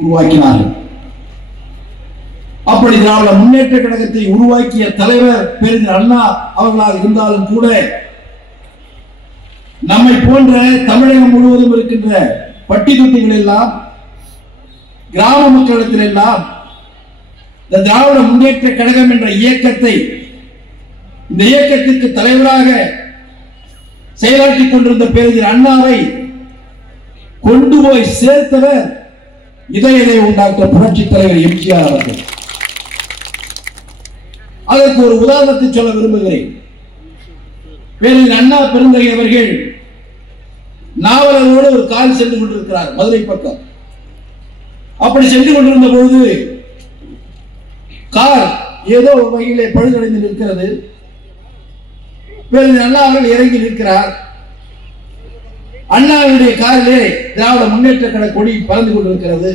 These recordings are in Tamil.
உருவாக்கினார்கள். அப்படி திராவிட முன்னேற்ற கழகத்தை உருவாக்கிய தலைவர் பேரறிஞர் அண்ணா அவர்களால் இருந்தாலும் கூட நம்மை போன்ற தமிழகம் முழுவதும் இருக்கின்ற பட்டி தொட்டிகள் எல்லாம் கிராம மக்களிடத்தில் எல்லாம் இந்த திராவிட முன்னேற்ற கழகம் என்ற இயக்கத்தை, இந்த இயக்கத்திற்கு தலைவராக செயலாற்றிக் கொண்டிருந்த பேரறிஞர் அண்ணாவை கொண்டு போய் சேர்த்தவர் இதயத்தை உண்டாக்கிய புரட்சி தலைவர் எம்ஜிஆர் அவர்கள். அதற்கு ஒரு உதாரணத்தை சொல்ல விரும்புகிறேன். பேரறிஞர் அண்ணா பெருந்தகை அவர்கள் நாவலரோடு ஒரு கால் சென்று கொண்டிருக்கிறார் மதுரை பக்கம். அப்படி சென்று கொண்டிருந்த பொழுது கார் ஏதோ ஒரு வகையிலே பழுதடைந்து நிற்கிறது. பேரறிஞர் அண்ணா அவர்கள் இறங்கி நிற்கிறார். அண்ணாவுடைய காரிலே திராவிட முன்னேற்ற கழக கொடி பறந்து கொண்டிருக்கிறது.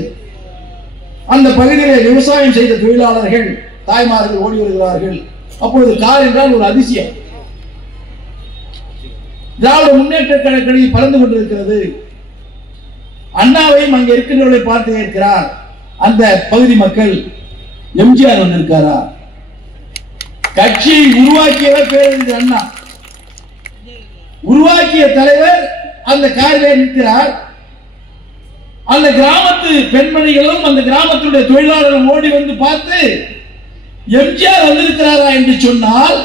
அந்த பகுதியிலே விவசாயம் செய்த தொழிலாளர்கள் தாய்மார்கள் ஓடி வருகிறார்கள். அப்பொழுது கார் என்றால் ஒரு அதிசயம். திராவிட முன்னேற்ற கழக கொடி பறந்து கொண்டிருக்கிறது. அண்ணாவையும் அங்கே இருக்கின்றவர்களை பார்த்து கேட்கிறார், அந்த பகுதி மக்கள், எம்ஜிஆர் வந்திருக்காரா? கட்சியை உருவாக்கியவர் பேரறிஞர் அண்ணா, உருவாக்கிய தலைவர் அந்த காரிலே நிற்கிறார். அந்த கிராமத்து பெண்மணிகளும் அந்த கிராமத்துடைய தொழிலாளர்களும் ஓடி வந்து பார்த்து எம்ஜிஆர் வந்திருக்கிறாரா என்று சொன்னால்,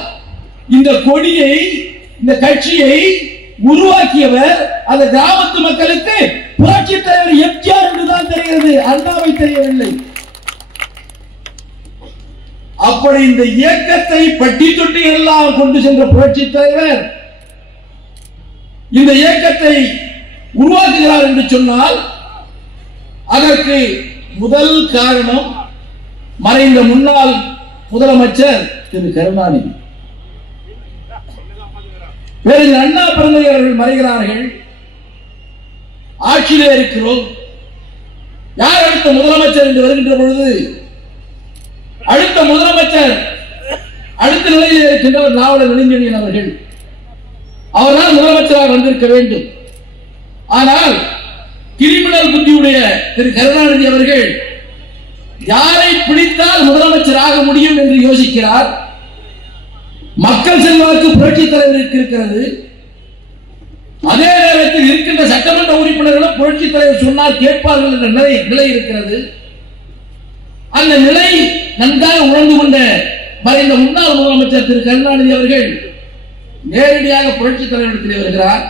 இந்த கொடியை, இந்த கட்சியை உருவாக்கியவர் அந்த கிராமத்து மக்களுக்கு புரட்சி தலைவர் எம்ஜிஆர் என்றுதான் தெரிகிறது, அண்ணாவை தெரியவில்லை. அப்படி இந்த இயக்கத்தை பட்டி தொட்டி எல்லாம் கொண்டு சென்ற புரட்சி தலைவர் இந்த இயக்கத்தை உருவாக்குகிறார் என்று சொன்னால், அதற்கு முதல் காரணம் மறைந்த முன்னாள் முதலமைச்சர் திரு கருணாநிதி. பேரறிஞர் அண்ணா பிறந்தகை அவர்கள் மறைகிறார்கள். ஆட்சியிலே இருக்கிறோம். யார் அடுத்த முதலமைச்சர் என்று வருகின்ற பொழுது, அடுத்த முதலமைச்சர் அடுத்த நிலையில் இருக்கின்றவர் நாவலர் நெடுஞ்செழியன் அவர்கள். அவர்தான் முதலமைச்சராக வந்திருக்க வேண்டும். ஆனால் கிரிமினல் புத்தியுடைய திரு கருணாநிதி அவர்கள் யாரை பிடித்தால் முதலமைச்சராக முடியும் என்று யோசிக்கிறார். மக்கள் செல்வாக்கு புரட்சி தலைவருக்கு இருக்கிறது. அதே நேரத்தில் இருக்கின்ற சட்டமன்ற உறுப்பினர்களும் புரட்சி தலைவர் சொன்னால் கேட்பார்கள் என்ற நிலை இருக்கிறது. அந்த நிலை நன்றாக உணர்ந்து கொண்ட மறைந்த முன்னாள் முதலமைச்சர் திரு கருணாநிதி அவர்கள் நேரடியாக புரட்சி தலைவரிடத்தில் வருகிறார்.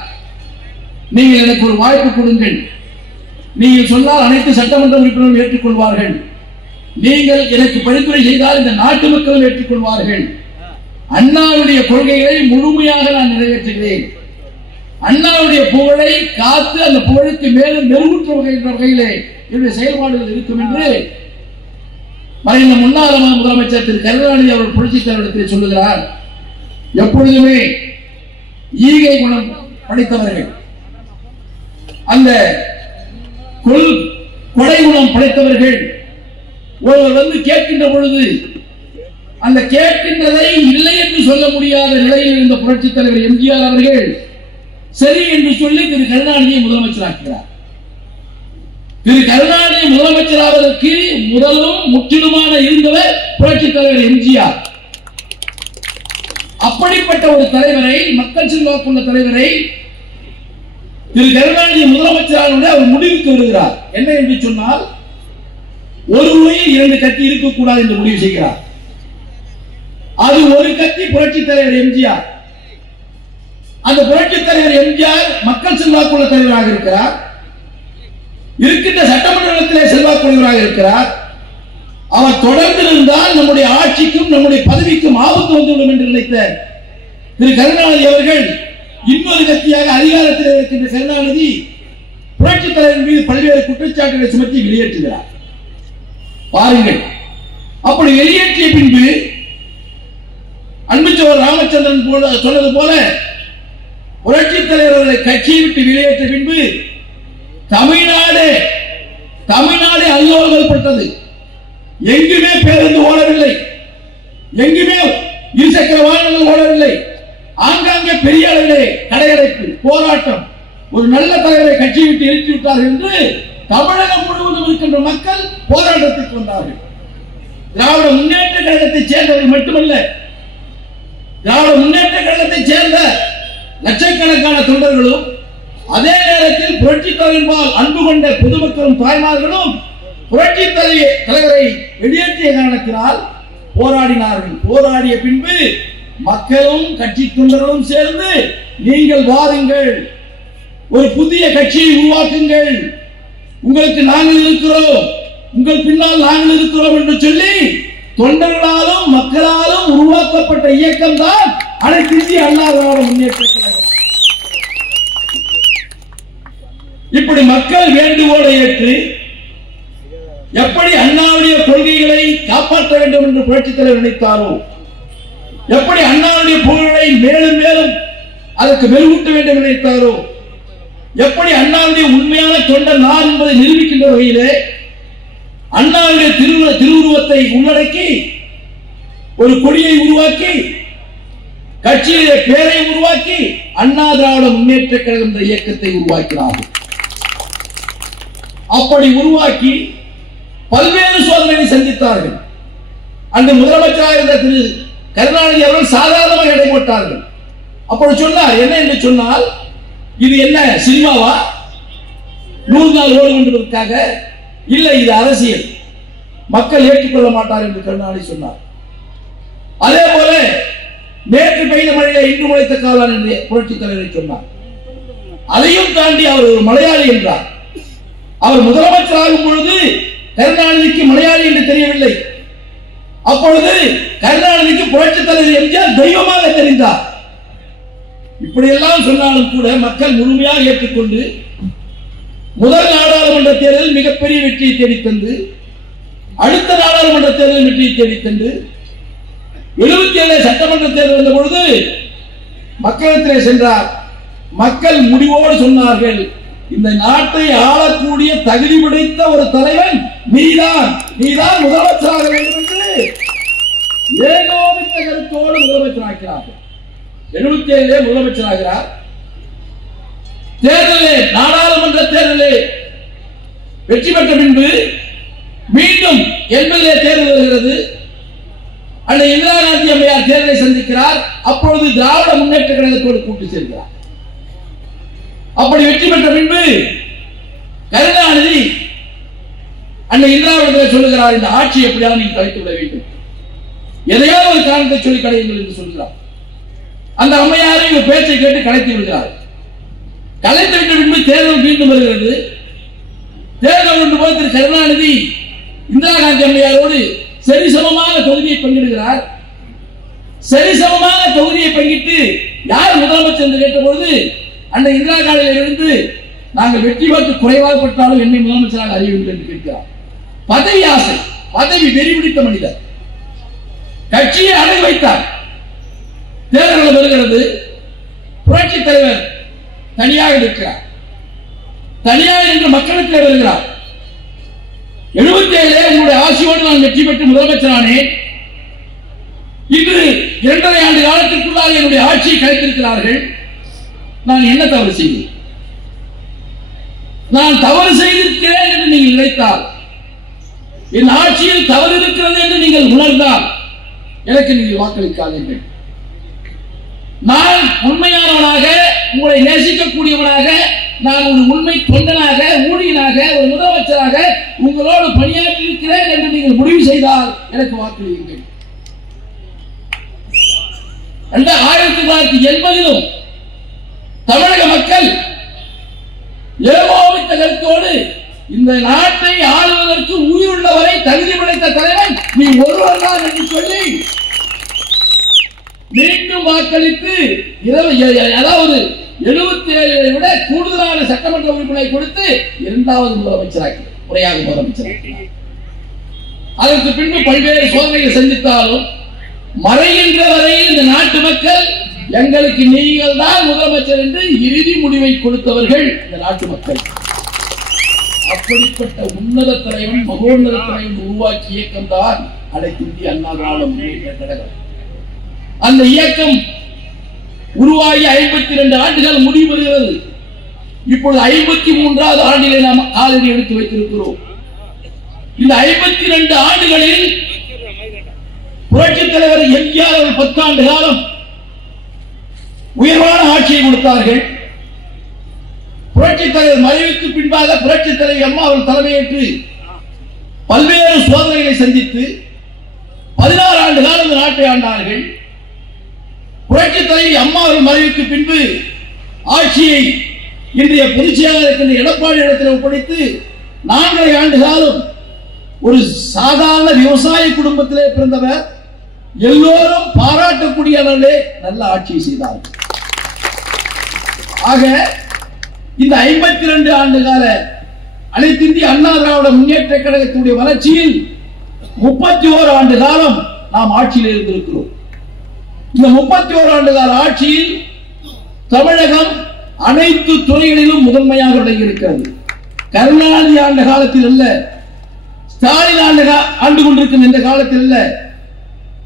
நீங்கள் எனக்கு ஒரு வாய்ப்பு கொடுங்கள், நீங்கள் சொன்னால் அனைத்து சட்டமன்ற உறுப்பினரும் ஏற்றுக்கொள்வார்கள், நீங்கள் எனக்கு பரிந்துரை செய்தால் இந்த நாட்டு மக்களும் ஏற்றுக்கொள்வார்கள், அண்ணாவுடைய கொள்கைகளை முழுமையாக நான் நிறைவேற்றுகிறேன், அண்ணாவுடைய புகழை காத்து அந்த புகழுக்கு மேலும் மெருகூற்ற வகையிலே என்னுடைய செயல்பாடுகள் இருக்கும் என்று மறைந்த முன்னாள் முதலமைச்சர் திரு கருணாநிதி அவர்கள் புரட்சி தலைவரிடத்தில் சொல்லுகிறார். எப்பொழுதுமே ஈகை குணம் படைத்தவர்கள், அந்த கொடை குணம் படைத்தவர்கள் ஒருவர் வந்து கேட்கின்ற பொழுது அந்த கேட்கின்றதை இல்லை என்று சொல்ல முடியாத நிலையில் இருந்த புரட்சி தலைவர் எம்ஜிஆர் அவர்கள் சரி என்று சொல்லி திரு கருணாநிதியை முதலமைச்சராக்கிறார். திரு கருணாநிதி முதலமைச்சராவதற்கு முதலும் முற்றிலுமான இருந்தவர் புரட்சி தலைவர் எம்ஜிஆர். அப்படிப்பட்ட ஒரு தலைவரை, மக்கள் செல்வாக்குள்ள தலைவரை திரு கருணாநிதி முதலமைச்சராக அவர் முடிவுக்கு வருகிறார். என்ன என்று சொன்னால், ஒரு முறையில் 2 கத்தி இருக்கக்கூடாது என்று முடிவு செய்கிறார். அது ஒரு கத்தி புரட்சி தலைவர் எம்ஜிஆர். அந்த புரட்சி தலைவர் எம்ஜிஆர் மக்கள் செல்வாக்குள்ள தலைவராக இருக்கிறார், இருக்கின்ற சட்டமன்றத்திலே செல்வாக்குள்ளவராக இருக்கிறார். அவர் தொடர்ந்து இருந்தால் நம்முடைய ஆட்சிக்கும் நம்முடைய பதவிக்கும் ஆபத்து வந்துவிடும் என்று நினைத்த திரு கருணாநிதி அவர்கள் இன்னொரு கத்தியாக அதிகாரத்தில் இருக்கின்ற கருணாநிதி புரட்சி தலைவர் மீது பல்வேறு குற்றச்சாட்டுகளை சுமத்தி வெளியேற்றுகிறார். பாருங்கள், அப்படி வெளியேற்றிய பின்பு அன்புச்சோர் ராமச்சந்திரன் சொன்னது போல புரட்சி தலைவர்களை கட்சியை விட்டு வெளியேற்ற பின்பு தமிழ்நாடு அல்லோல்கள் பட்டது. எங்குமே பேருந்து ஓடவில்லை, எங்குமே இருசக்கர வாகனங்கள் ஓடவில்லை. ஆங்காங்கே பெரிய அளவிலே கடையடைப்பு, போராட்டம், ஒரு நல்ல தலைவரை கட்சியை விட்டு இழுத்து விட்டார் என்று தமிழகம் முழுவதும் இருக்கின்ற மக்கள் போராட்டத்திற்கு வந்தார்கள். திராவிட முன்னேற்ற கழகத்தைச் சேர்ந்தவர்கள் மட்டுமல்ல, திராவிட முன்னேற்ற கழகத்தைச் சேர்ந்த லட்சக்கணக்கான தொண்டர்களும், அதே நேரத்தில் புரட்சித் தலைவரின் அன்பு கொண்ட பொதுமக்களும் தாய்மார்களும் புரட்சித் தலைவரை வெளியேற்றிய காரணத்தினால் போராடினார்கள். போராடிய பின்பு மக்களும் கட்சி தொண்டர்களும் சேர்ந்து நீங்கள் வாருங்கள், ஒரு புதிய கட்சியை உருவாக்குங்கள், உங்களுக்கு நாங்கள் இருக்கிறோம், உங்கள் பின்னால் நாங்கள் இருக்கிறோம் என்று சொல்லி தொண்டர்களாலும் மக்களாலும் உருவாக்கப்பட்ட இயக்கம் தான் அனைத்து இந்திய அண்ணா திராவிட முன்னேற்ற கழகம். இப்படி மக்கள் வேண்டுகோளை ஏற்று எப்படி அண்ணாவுடைய கொள்கைகளை காப்பாற்ற வேண்டும் என்று புரட்சித் தலைவர் நினைத்தாரோ, எப்படி அண்ணாவுடைய புகழை மேலும் மேலும் அதற்கு மெருகூட்ட வேண்டும் நினைத்தாரோ, எப்படி அண்ணாவுடைய உண்மையான தொண்டர் நான் என்பதை நிரூபிக்கின்ற வகையிலே அண்ணாவுடைய திருவுருவத்தை உள்ளடக்கி ஒரு கொடியை உருவாக்கி கட்சியிலே பேரை உருவாக்கி அண்ணா திராவிட முன்னேற்ற கழகம் என்ற இயக்கத்தை உருவாக்கினார்கள். அப்படி உருவாக்கி பல்வேறு சோதனைகளை சந்தித்தார்கள். அந்த முதலமைச்சராக இருந்த திரு கருணாநிதி அவர்கள் சாதாரணமாக எடை போட்டார்கள். அப்படி சொன்னார், என்ன என்று சொன்னால், இது என்ன சினிமாவா, 100 நாள் ஓடுகின்றதற்காக? இல்லை, இது அரசியல், மக்கள் ஏற்றுக்கொள்ள மாட்டார் என்று கருணாநிதி சொன்னார். அதே போல நேற்று பெய்த மழையில இன்று முளைத்த காலான் என்று புரட்சித் தலைவரை சொன்னார். அதையும் தாண்டி அவர் ஒரு மலையாளி என்றார். அவர் முதலமைச்சராகும் பொழுது கருணாநிதிக்கு மலையாளி என்று தெரியவில்லை. அப்பொழுது கருணாநிதிக்கு புரட்சித் தலைவர் எம்ஜிஆர் தெய்வமாக தெரிந்தார். இப்படியெல்லாம் சொன்னாலும் கூட மக்கள் முழுமையாக ஏற்றுக்கொண்டு முதல் நாடாளுமன்ற தேர்தலில் மிகப்பெரிய வெற்றியை தேடித்தந்து, அடுத்த நாடாளுமன்ற தேர்தலில் வெற்றியை தேடித்தந்து, 77 சட்டமன்ற தேர்தல் வந்த பொழுது மக்களிடத்திலே சென்றார். மக்கள் முடிவோடு சொன்னார்கள், இந்த நாட்டை ஆளக்கூடிய தகுதி படைத்த ஒரு தலைவன் நீதான் முதலமைச்சராக வேண்டும் என்று ஏகோபித்த கருத்தோடு முதலமைச்சராகிறார்கள். 77 முதலமைச்சராகிறார். தேர்தலில், நாடாளுமன்ற தேர்தலில் வெற்றி பெற்ற பின்பு மீண்டும் 80 தேர்தல் வருகிறது. அந்த இந்திரா காந்தி அம்மையார் தேர்தலை சந்திக்கிறார். அப்பொழுது திராவிட முன்னேற்ற கழகத்தோடு கூட்டு சேர்க்கிறார். அப்படி வெற்றி பெற்ற பின்பு கருணாநிதி அந்த இந்திராவிடத்தில் சொல்லுகிறார், இந்த ஆட்சி எப்படியாவது நீங்க கலைத்து விட வேண்டும், எதையாவது ஒரு காரணத்தை சொல்லி கலையுங்கள் என்று சொல்கிறார். அந்த அம்மையாரை இவர் பேச்சை கேட்டு கலைத்து விடுகிறார். கலைத்து விட்ட பின்பு தேர்தல் மீண்டும் வருகிறது. தேர்தல் ஒன்று போது திரு கருணாநிதி இந்திரா காந்தி அம்மையாரோடு சரிசமமாக தொகுதியை பங்கிடுகிறார். சரிசமமாக தொகுதியை பங்கிட்டு யார் முதலமைச்சர் என்று கேட்ட பொழுது அந்த இந்திரா காந்தியில் இருந்து நாங்கள் வெற்றி வாக்கு குறைவாக பெற்றாலும் என்னை முதலமைச்சராக அறிவிங்கள் என்று கேட்கிறார். பதவி ஆசை, பதவி வெறி பிடித்த மனிதர், கட்சியை அடகு வைத்தார். தேர்தல் வருகிறது. புரட்சித் தலைவர் தனியாக இருக்கிறார். தனியாக என்று மக்களுக்கு வருகிறார். 77 உங்களுடைய ஆட்சியோடு நான் வெற்றி பெற்று முதலமைச்சரானேன். இன்று 2.5 ஆண்டு காலத்திற்குள்ளாக என்னுடைய ஆட்சியை கலைத்திருக்கிறார்கள். நான் என்ன தவறு செய்தேன்? நான் தவறு செய்திருக்கிறேன் என்று நீங்கள் நினைத்தால், என் ஆட்சியில் தவறு இருக்கிறது என்று நீங்கள் உணர்ந்தால் எனக்கு நீங்கள் வாக்களிக்காதீர்கள். நான் உண்மையானவனாக, உங்களை நேசிக்கக்கூடியவனாக, நான் ஒரு உண்மை தொண்டனாக, ஊழியனாக, ஒரு முதலமைச்சராக உங்களோடு பணியாற்றி இருக்கிறேன் என்று நீங்கள் முடிவு செய்தால் எனக்கு வாக்களியுங்கள். 1980 தமிழக மக்கள் ஏகோபித்த கருத்தோடு இந்த நாட்டை ஆளுவதற்கு உயிருள்ளவரை தகுதி படைத்த தலைவன் நீ ஒருவர் தான் என்று சொல்லி மீண்டும் வாக்களித்து 77 விட கூடுதலான சட்டமன்ற உறுப்பினரை கொடுத்து 2வது முதலமைச்சராக முறையாக முதலமைச்சர். அதற்கு பின்பு பல்வேறு சோதனைகளை சந்தித்தாலும் மறைகின்ற வரையில் இந்த நாட்டு மக்கள் எங்களுக்கு நீங்கள் தான் முதலமைச்சர் என்று இறுதி முடிவை கொடுத்தவர்கள் இந்த நாட்டு மக்கள். அப்படிப்பட்ட உன்னத தலைவன், மகோன்னத தலைவன் உருவாக்கிய இயக்கம் தான் அனைத்து இந்திய அண்ணா திராவிட முன்னேற்ற கழகம். அந்த இயக்கம் உருவாகி 52 ஆண்டுகள் முடிவடைகிறது. இப்பொழுது 53வது ஆண்டிலே நாம் காலடி எடுத்து வைத்திருக்கிறோம். இந்த 52 ஆண்டுகளில் புரட்சித் தலைவர் எம்ஜிஆர் அவர்கள் 10 ஆண்டு காலம் உயர்வான ஆட்சியை கொடுத்தார்கள். புரட்சித் தலைவர் மறைவுக்கு பின்பாக புரட்சித் தலைவர் அம்மா அவர்கள் தலைமையேற்று பல்வேறு சோதனைகளை சந்தித்து 16 ஆண்டு காலம் இந்த நாட்டை ஆண்டார்கள். புரட்சித் தலைவர் அம்மா அவர்கள் மறைவுக்கு பின்பு ஆட்சியை இன்றைய பொதுச் செயலாளர் இருக்கின்ற எடப்பாடி இடத்தில் ஒப்படைத்து 4 ஆண்டு காலம் ஒரு சாதாரண விவசாய குடும்பத்திலே பிறந்தவர், எல்லோரும் பாராட்டக்கூடிய அளவிலே நல்ல ஆட்சியை செய்தார்கள். ஆக இந்த 52 ஆண்டு கால அனைத்து இந்திய அண்ணா திராவிட முன்னேற்ற கழகத்துடைய வளர்ச்சியில் 31 ஆண்டு காலம் நாம் ஆட்சியில் இருந்திருக்கிறோம். இந்த 31 ஆண்டு கால ஆட்சியில் தமிழகம் அனைத்து துறைகளிலும் முதன்மையாக விளங்கியிருக்கிறது. கருணாநிதி ஆண்ட காலத்தில் அல்ல, ஸ்டாலின் ஆண்டு கொண்டிருக்கும் இந்த காலத்தில் அல்ல,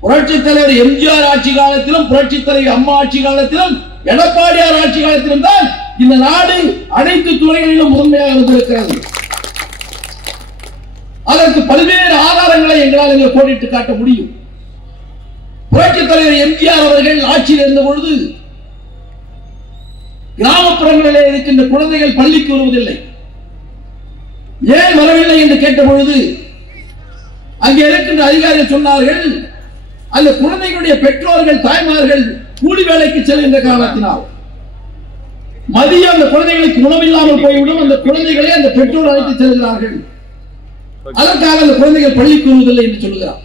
புரட்சித் தலைவர் எம்ஜிஆர் ஆட்சி காலத்திலும் புரட்சித் தலைவர் அம்மா ஆட்சி காலத்திலும் எடப்பாடியார் ஆட்சி காலத்திலும் தான் இந்த நாடு அனைத்து துறைகளிலும் முதன்மையாக இருந்திருக்கிறது. அதற்கு பல்வேறு ஆதாரங்களை எங்களால் இங்கே கோடிட்டு காட்ட முடியும். புரட்சித் தலைவர் எம்ஜிஆர் அவர்கள் ஆட்சியில் இருந்த பொழுது கிராமப்புறங்களிலே இருக்கின்ற குழந்தைகள் பள்ளிக்கு வருவதில்லை. ஏன் வரவில்லை என்று கேட்ட பொழுது அங்கே இருக்கின்ற அதிகாரிகள் சொன்னார்கள், அந்த குழந்தைகளுடைய பெற்றோர்கள் தாய்மார்கள் கூலி வேலைக்கு செல்கின்ற காரணத்தினால் மதியம் அந்த குழந்தைகளுக்கு உணவில்லாமல் போய்விடும். அந்த குழந்தைகளை அந்த பெற்றோர் அழைத்து செல்கிறார்கள். அதற்காக அந்த குழந்தைகள் பள்ளிக்கு வருவதில்லை என்று சொல்லுகிறார்.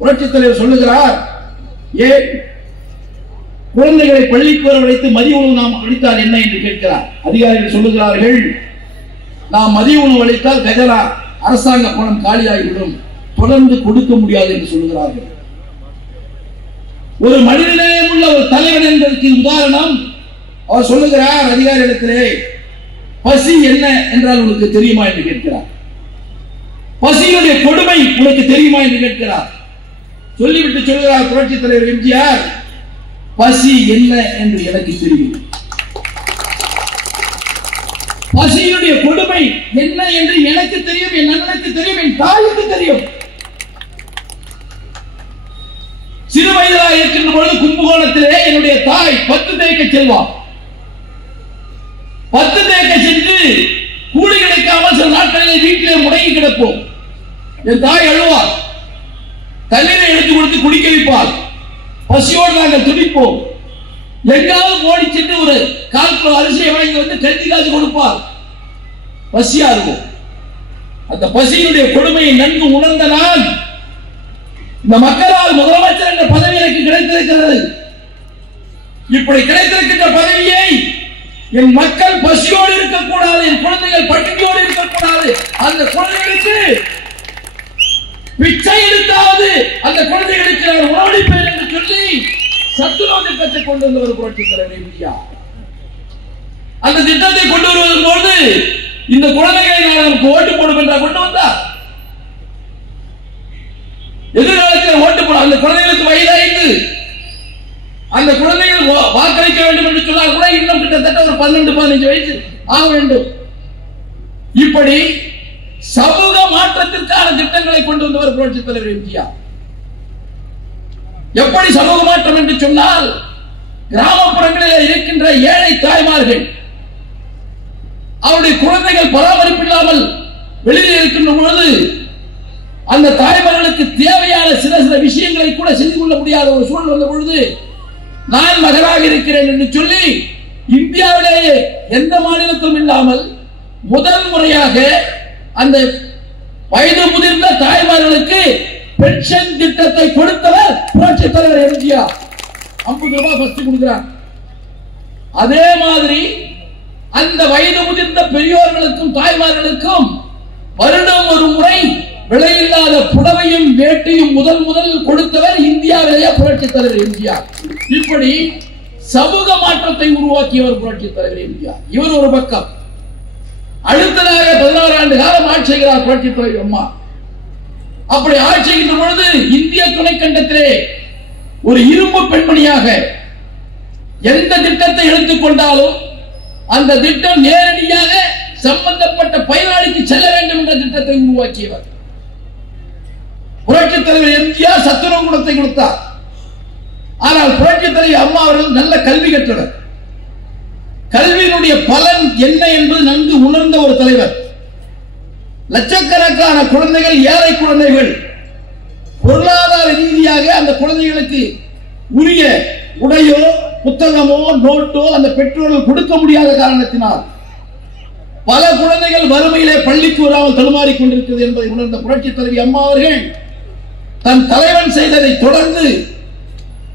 புரட்சித் தலைவர் சொல்லுகிறார், ஏன் குழந்தைகளை பள்ளிக்கு வரவழைத்து மதிய உணவு நாம் அளித்தால் என்ன என்று கேட்கிறார். அதிகாரிகள் சொல்லுகிறார்கள், நாம் மதிய உணவு அளித்தால் கஜரா அரசாங்க பணம் காலியாகிவிடும், தொடர்ந்து கொடுக்க முடியாது என்று சொல்லுகிறார்கள். ஒரு மனிதநேயம் உள்ள ஒரு தலைவன் என்பதற்கு உதாரணம் அவர் சொல்லுகிறார் அதிகாரிகளிடத்திலே, பசி என்ன என்றால் உனக்கு தெரியுமா என்று கேட்கிறார். பசியுடைய கொடுமை உனக்கு தெரியுமா என்று கேட்கிறார். சொல்லிவிட்டு சொல்லுகிறார் புரட்சித் தலைவர் எம்ஜிஆர், பசி என்ன என்று எனக்கு தெரியும். பசியுடைய கொடுமை என்ன என்று எனக்கு தெரியும், என் அண்ணனுக்கு தெரியும், என் தாய்க்கு தெரியும். சிறு வயதாக இருக்கின்ற பொழுது கும்பகோணத்திலே என்னுடைய தாய் 10 தேய்க்க செல்வார். 10 தேய்க்க சென்று கூலி கிடைக்காமல் சில நாட்களில் வீட்டிலே முடங்கி கிடப்போம். என் தாய் அழுவார், தண்ணீரை எடுத்து கொடுத்து குடிக்க வைப்பார். பசியோடு நாங்கள் துடிப்போம். எங்காவது ஓடி சென்று ஒரு 1/4 கிலோ அரிசியை வாங்கி வந்து கஞ்சி காசு கொடுப்பார். பசியா இருக்கும். அந்த பசியினுடைய கொடுமையை நன்கு உணர்ந்த நான் இந்த மக்களால் முதலமைச்சர் என்ற பதவி எனக்கு கிடைத்திருக்கிறது. இப்படி கிடைத்திருக்கின்ற பதவியை என் மக்கள் பசியோடு இருக்கக்கூடாது, என் குழந்தைகள் பட்டினியோடு இருக்கக்கூடாது, அந்த குழந்தைகளுக்கு பிச்சை எடுத்தாவது அந்த குழந்தைகளுக்கு நான் உணவளிப்பேன் என்று சொல்லி சத்துணவு திட்டத்தை கொண்டு வந்தவர் புரட்சித் தலைவர் எம்ஜிஆர். அந்த திட்டத்தை கொண்டு வருவதன் போது இந்த குழந்தைகளை நமக்கு ஓட்டு போடும் என்றால் கொண்டு வந்தார். எதிர்காலத்தில் ஓட்டு போட அந்த குழந்தைகளுக்கு வயதாயிற்று. அந்த குழந்தைகள் வாக்களிக்க வேண்டும் என்று சொன்னால் கூட இன்னும் கிட்டத்தட்ட ஒரு 12-15 வயசு ஆக வேண்டும். இப்படி சமூக மாற்றத்திற்கான திட்டங்களை கொண்டு வந்தவர் புரட்சித் தலைவர் எம்ஜிஆர். எப்படி சமூக மாற்றம் என்று சொன்னால், கிராமப்புறங்களில் இருக்கின்ற ஏழை தாய்மார்கள் அவருடைய குழந்தைகள் பராமரிப்பு இல்லாமல் வெளியில் இருக்கின்ற பொழுது அந்த தாய்மார்களுக்கு தேவையான சில விஷயங்களை கூட செஞ்சு கொள்ள முடியாத ஒரு சூழல் வந்த பொழுது, நான் மகனாக இருக்கிறேன் என்று சொல்லி இந்தியாவிலேயே எந்த மாநிலத்திலும் இல்லாமல் முதல் முறையாக அந்த வயது முதிர்ந்த தாய்மார்களுக்கு பென்ஷன் திட்டத்தை கொடுத்தவர் புரட்சித் தலைவர் எம்ஜிஆர். 50 ரூபாய் ஃபர்ஸ்ட் கொடுக்கிறார். அதே மாதிரி அந்த வயது முதிர்ந்த பெரியோர்களுக்கும் தாய்மார்களுக்கும் வருடம் ஒரு முறை விலையில்லாத புடவையும் வேட்டையும் முதல் கொடுத்தவர் இந்தியாவிலேயே புரட்சித் தலைவர் எம்ஜிஆர். இப்படி சமூக மாற்றத்தை உருவாக்கியவர் புரட்சித் தலைவர் எம்ஜிஆர். இவர் ஒரு பக்கம். அடுத்ததாக 16 ஆண்டு காலம் ஆட்சி செய்கிறார் புரட்சித் தலைவர் அம்மா. அப்படி ஆட்சி செய்கின்ற பொழுது இந்திய துணைக்கண்டத்திலே ஒரு இரும்பு பெண்மணியாக எந்த திட்டத்தை எடுத்துக்கொண்டாலும் அந்த திட்டம் நேரடியாக சம்பந்தப்பட்ட பயனாளிக்கு செல்ல வேண்டும் என்ற திட்டத்தை உருவாக்கியவர். புரட்சித் தலைவர் எம்ஜிஆர் சத்துணவு கூடத்தை கொடுத்தார். ஆனால் புரட்சித் தலைவர் அம்மா அவர்கள் நல்ல கல்வி கற்றவர். கல்வியினுடைய பலன் என்ன என்பது நன்கு உணர்ந்த ஒரு தலைவர். லட்சக்கணக்கான குழந்தைகள், ஏழை குழந்தைகள், பொருளாதார ரீதியாக அந்த குழந்தைகளுக்கு உரிய உடையோ புத்தகமோ நோட்டோ அந்த பெற்றோர்கள் கொடுக்க முடியாத காரணத்தினால் பல குழந்தைகள் வறுமையிலே பள்ளிக்கு வராமல் தடுமாறிக் கொண்டிருக்கிறது என்பதை உணர்ந்த புரட்சித் தலைவி அம்மா அவர்கள் தன் தலைவன் செய்ததை தொடர்ந்து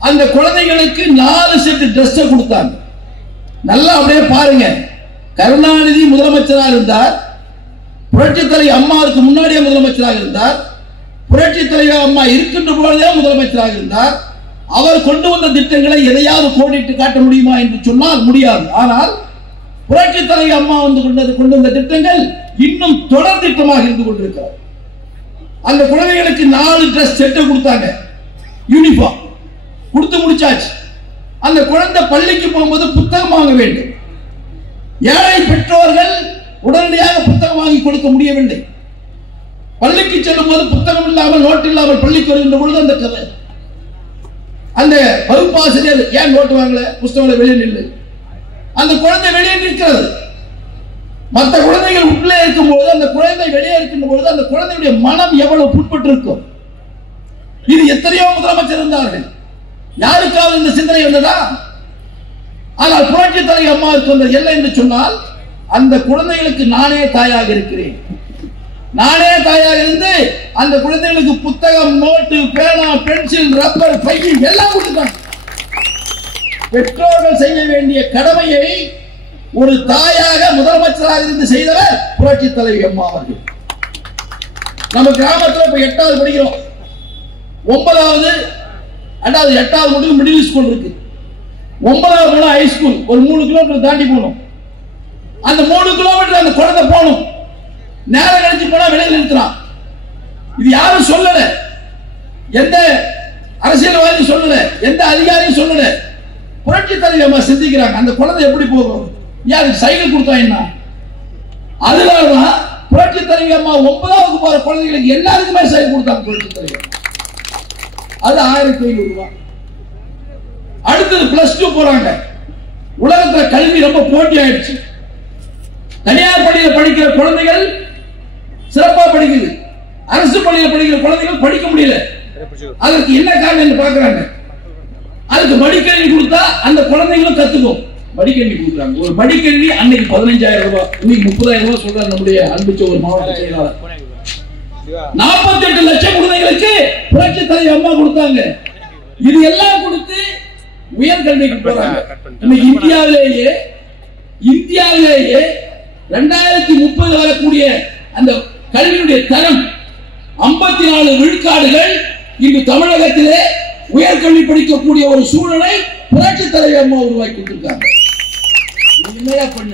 அந்த குழந்தைகளுக்கு 4 செட் டிரெஸ் கொடுத்தாங்க. நல்லா அப்படியே பாருங்க. கருணாநிதி முதலமைச்சராக இருந்தார். புரட்சித் தலைவி அம்மாவுக்கு முன்னாடியே முதலமைச்சராக இருந்தார். புரட்சித் தலைவி அம்மா இருக்கின்ற பொழுதே முதலமைச்சராக இருந்தார். அவர் கொண்டு வந்த திட்டங்களை எதையாவது கோடிட்டு காட்ட முடியுமா என்று சொன்னால் முடியாது. ஆனால் புரட்சித் தலைவி அம்மா கொண்டு வந்த திட்டங்கள் இன்னும் தொடர் திட்டமாக இருந்து கொண்டிருக்கிறார். அந்த குழந்தைகளுக்கு 4 டிரெஸ் செட் கொடுத்தாங்க. யூனிஃபார்ம் கொடுத்து முடிச்சாச்சு. அந்த குழந்தை பள்ளிக்கு போகும்போது புத்தகம் வாங்க வேண்டும். ஏழை பெற்றோர்கள் உடனடியாக புத்தகம் வாங்கி கொடுக்க முடியவில்லை. பள்ளிக்கு செல்லும் போது புத்தகம் இல்லாமல் நோட்டு இல்லாமல் பள்ளிக்கு வருகின்ற பொழுது அந்த கதை அந்த வகுப்பாசிரியர் ஏன் நோட்டு வாங்கல, புத்தகம் வெளியே நின்று அந்த குழந்தை வெளியே நிற்கிறது. மற்ற குழந்தைகள் உள்ளே இருக்கும் போது அந்த குழந்தை வெளியே இருக்கின்ற பொழுது அந்த குழந்தையுடைய மனம் எவ்வளவு புட்பட்டு இருக்கும். இது எத்தனையோ முதலமைச்சர் இருந்தார்கள். யாருக்காவது இந்த சிந்தனை வந்ததா? ஆனால் புரட்சித் தலைவி அம்மாவுக்கு வந்த என்ன என்று சொன்னால், அந்த குழந்தைகளுக்கு நானே தாயாக இருக்கிறேன். நானே தாயாக இருந்து அந்த குழந்தைகளுக்கு புத்தகம், நோட்டு, பேனா, பென்சில், ரப்பர், பை எல்லாம் கொடுத்தாங்க. பெற்றோர்கள் செய்ய வேண்டிய கடமையை ஒரு தாயாக முதலமைச்சராக இருந்து செய்தவர் புரட்சித் தலைவி அம்மா அவர்கள். நம்ம கிராமத்தில் இப்ப 8வது படிக்கிறோம். 9வது 8வது முடிவு மிடில் ஸ்கூல் இருக்கு. 9வது போனா ஹை ஸ்கூல். ஒரு 3 கிலோமீட்டர் தாண்டி போகணும். அந்த 3 கிலோமீட்டர் அந்த குழந்தை போகணும். நேரம் கழிச்சு போனா வெளியில் நிறுத்தலாம். இது யாரும் சொல்லல. எந்த அரசியல்வாதி சொல்லல, எந்த அதிகாரியும் சொல்லல. புரட்சித் தலைவி அம்மா சிந்திக்கிறாங்க, அந்த குழந்தை எப்படி போகும், யாரு சைக்கிள் கொடுத்தா என்ன. அதனாலதான் புரட்சித் தலைவி அம்மா 9வது போற குழந்தைகளுக்கு எல்லாருக்குமே சைக்கிள் கொடுத்தாங்க புரட்சித் தலைவி. அது 1500 ரூபாய். அடுத்தது +2 போறாங்க. உலகத்துல கல்வி ரொம்ப போட்டி ஆயிடுச்சு. தனியார் பள்ளியில் படிக்கிற குழந்தைகள் சிறப்பா படிக்குது. அரசு பள்ளியில் படிக்கிற குழந்தைகள் படிக்க முடியல. அதற்கு என்ன காரணம் என்று பார்க்கிறாங்க. அதுக்கு மடிக்கணினி கொடுத்தா அந்த குழந்தைகளும் கத்துக்கும். மடிக்கணினி கொடுக்குறாங்க. ஒரு மடிக்கணினி அன்னைக்கு 15000 ரூபாய், இன்னைக்கு 30000 ரூபாய் சொல்றாரு நம்முடைய அன்பு ஒரு மாவட்ட செயலாளர். 48 லட்சம் குழந்தைகளுக்கு புரட்சித் தலைவி அம்மா கொடுத்தாங்க. இது எல்லாம் கொடுத்து உயர்கல்விக்கு போறாங்க. இந்தியாவிலேயே 2030 வரக்கூடிய அந்த கல்வியுடைய தரம் 54 விழுக்காடுகள் இங்கு தமிழகத்திலே உயர்கல்வி படிக்கக்கூடிய ஒரு சூழலை புரட்சித் தலைவி அம்மா உருவாக்கி கொடுத்திருக்காங்க. என்ன பண்ண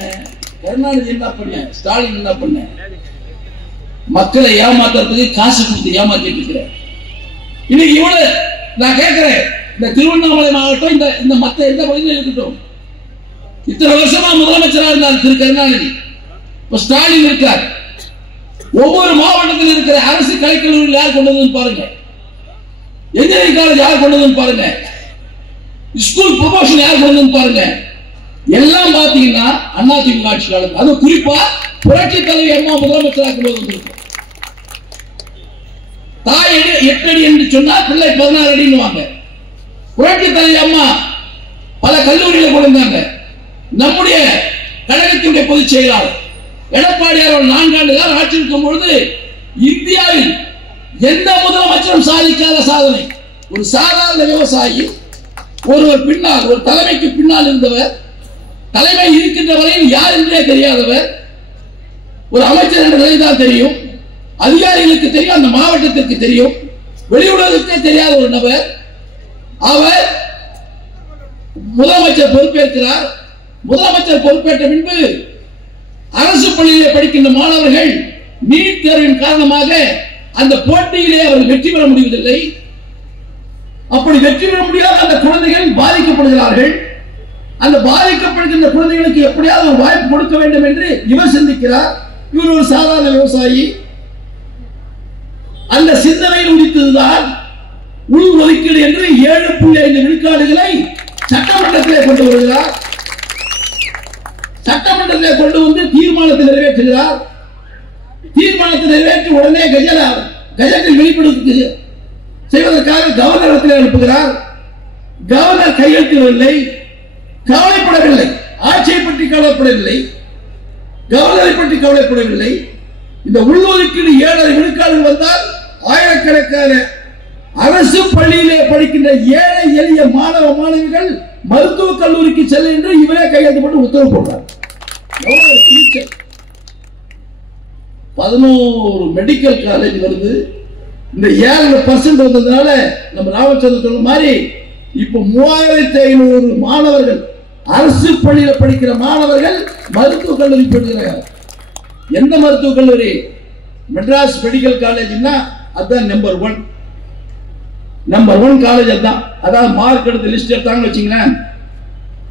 கருணாநிதி, என்ன பண்ண ஸ்டாலின், என்ன பண்ண மக்களை ஏமாத்துறதுக்கு காசு கொடுத்து ஏமாத்திட்டு இருக்கிறேன். இன்னைக்கு இவ்வளவு நான் கேட்கிறேன், இந்த திருவண்ணாமலை மாவட்டம் இந்த மத்த எந்த பகுதியில் இருக்கட்டும், இத்தனை வருஷமா முதலமைச்சராக இருந்தார் திரு கருணாநிதி. இப்ப ஸ்டாலின் இருக்கார். ஒவ்வொரு மாவட்டத்தில் இருக்கிற அரசு கலைக்கல்லூரியில் யார் கொண்டு வந்து பாருங்க, இன்ஜினியரிங் காலேஜ் யார் கொண்டு வந்து பாருங்க, ஸ்கூல் ப்ரொமோஷன் யார் கொண்டு வந்து பாருங்க. எல்லாம் பாத்தீங்கன்னா அதிமுக ஆட்சி காலம். அது குறிப்பா புரட்சித் தலைவி அம்மா முதலமைச்சராக வந்திருக்கு. தாய் 8 அடி என்று சொன்னா பிள்ளை 16 அடின்னு வாங்க. புரட்சித் தலைவி அம்மா பல கல்லூரிகளை கொண்டு வந்தாங்க. நம்முடைய கழகத்தினுடைய பொதுச் செயலாளர் எடப்பாடியார் 4 ஆண்டு காலம் ஆட்சி இருக்கும் பொழுது இந்தியாவில் எந்த முதலமைச்சரும் சாதிக்காத சாதனை. ஒரு சாதாரண விவசாயி ஒருவர் பின்னால், ஒரு தலைமைக்கு பின்னால் இருந்தவர், தலைமை இருக்கின்ற வரையில் யார் என்றே தெரியாதவர், ஒரு அமைச்சர் என்ற நிலைதான் தெரியும், அதிகாரிகளுக்கு தெரியும், அந்த மாவட்டத்திற்கு தெரியும், வெளியுலகத்துக்கே தெரியாத ஒரு நபர். அவர் முதலமைச்சர் பொறுப்பேற்கிறார். முதலமைச்சர் பொறுப்பேற்ற பின்பு அரசு பள்ளியிலே படிக்கின்ற மாணவர்கள் நீட் தேர்வின் காரணமாக அந்த போட்டியிலே அவர்கள் வெற்றி பெற முடிவதில்லை. அப்படி வெற்றி பெற முடியாத அந்த குழந்தைகள் பாதிக்கப்படுகிறார்கள். அந்த பாதிக்கப்படுகின்ற குழந்தைகளுக்கு எப்படியாவது ஒரு வாய்ப்பு கொடுக்க வேண்டும் என்று இவர் சிந்திக்கிறார். இவர் ஒரு சாதாரண விவசாயி. அந்த சிந்தனையில் உதித்ததுதான் உள் ஒதுக்கீடு என்று 7.5 விழுக்காடுகளை சட்டமன்றத்திலே கொண்டு வருகிறார். சட்டமன்றத்திலே கொண்டு வந்து தீர்மானத்தை நிறைவேற்றுகிறார். தீர்மானத்தை நிறைவேற்றி உடனே கஜெட்டில் வெளிப்படுத்தி செய்வதற்காக கவர்னரிடத்தில் அனுப்புகிறார். கவர்னர் கையெழுத்திடவில்லை, கவலைப்படவில்லை, ஆட்சியை பற்றி கவலைப்படவில்லை, கவர்னரை பற்றி கவலைப்படவில்லை. இந்த உள்ஒதுக்கீடு 7.5 விழுக்காடுகள் வந்தால் ஆயிரக்கணக்கான அரசு பள்ளியிலே படிக்கின்ற ஏழை எளிய மாணவ மாணவிகள் மருத்துவக் கல்லூரிக்கு செல்ல என்று இவரே கையெழுத்து போட்டு உத்தரவு போடுறார். 11 மெடிக்கல் காலேஜ் வருது. இந்த 7% வந்ததுனால நம்ம ராமச்சந்திரன் சொன்ன மாதிரி இப்ப 3500 மாணவர்கள் அரசு பள்ளியில் படிக்கிற மாணவர்கள் மருத்துவக் கல்லூரி படிக்கிறாங்க. எந்த மருத்துவக் கல்லூரி? மெட்ராஸ் மெடிக்கல் காலேஜ்னா அதுதான் நம்பர் 1 காலேஜ். அதுதான். அதாவது மார்க் எடுத்து லிஸ்ட் எடுத்தாங்கன்னு வச்சுங்களேன்,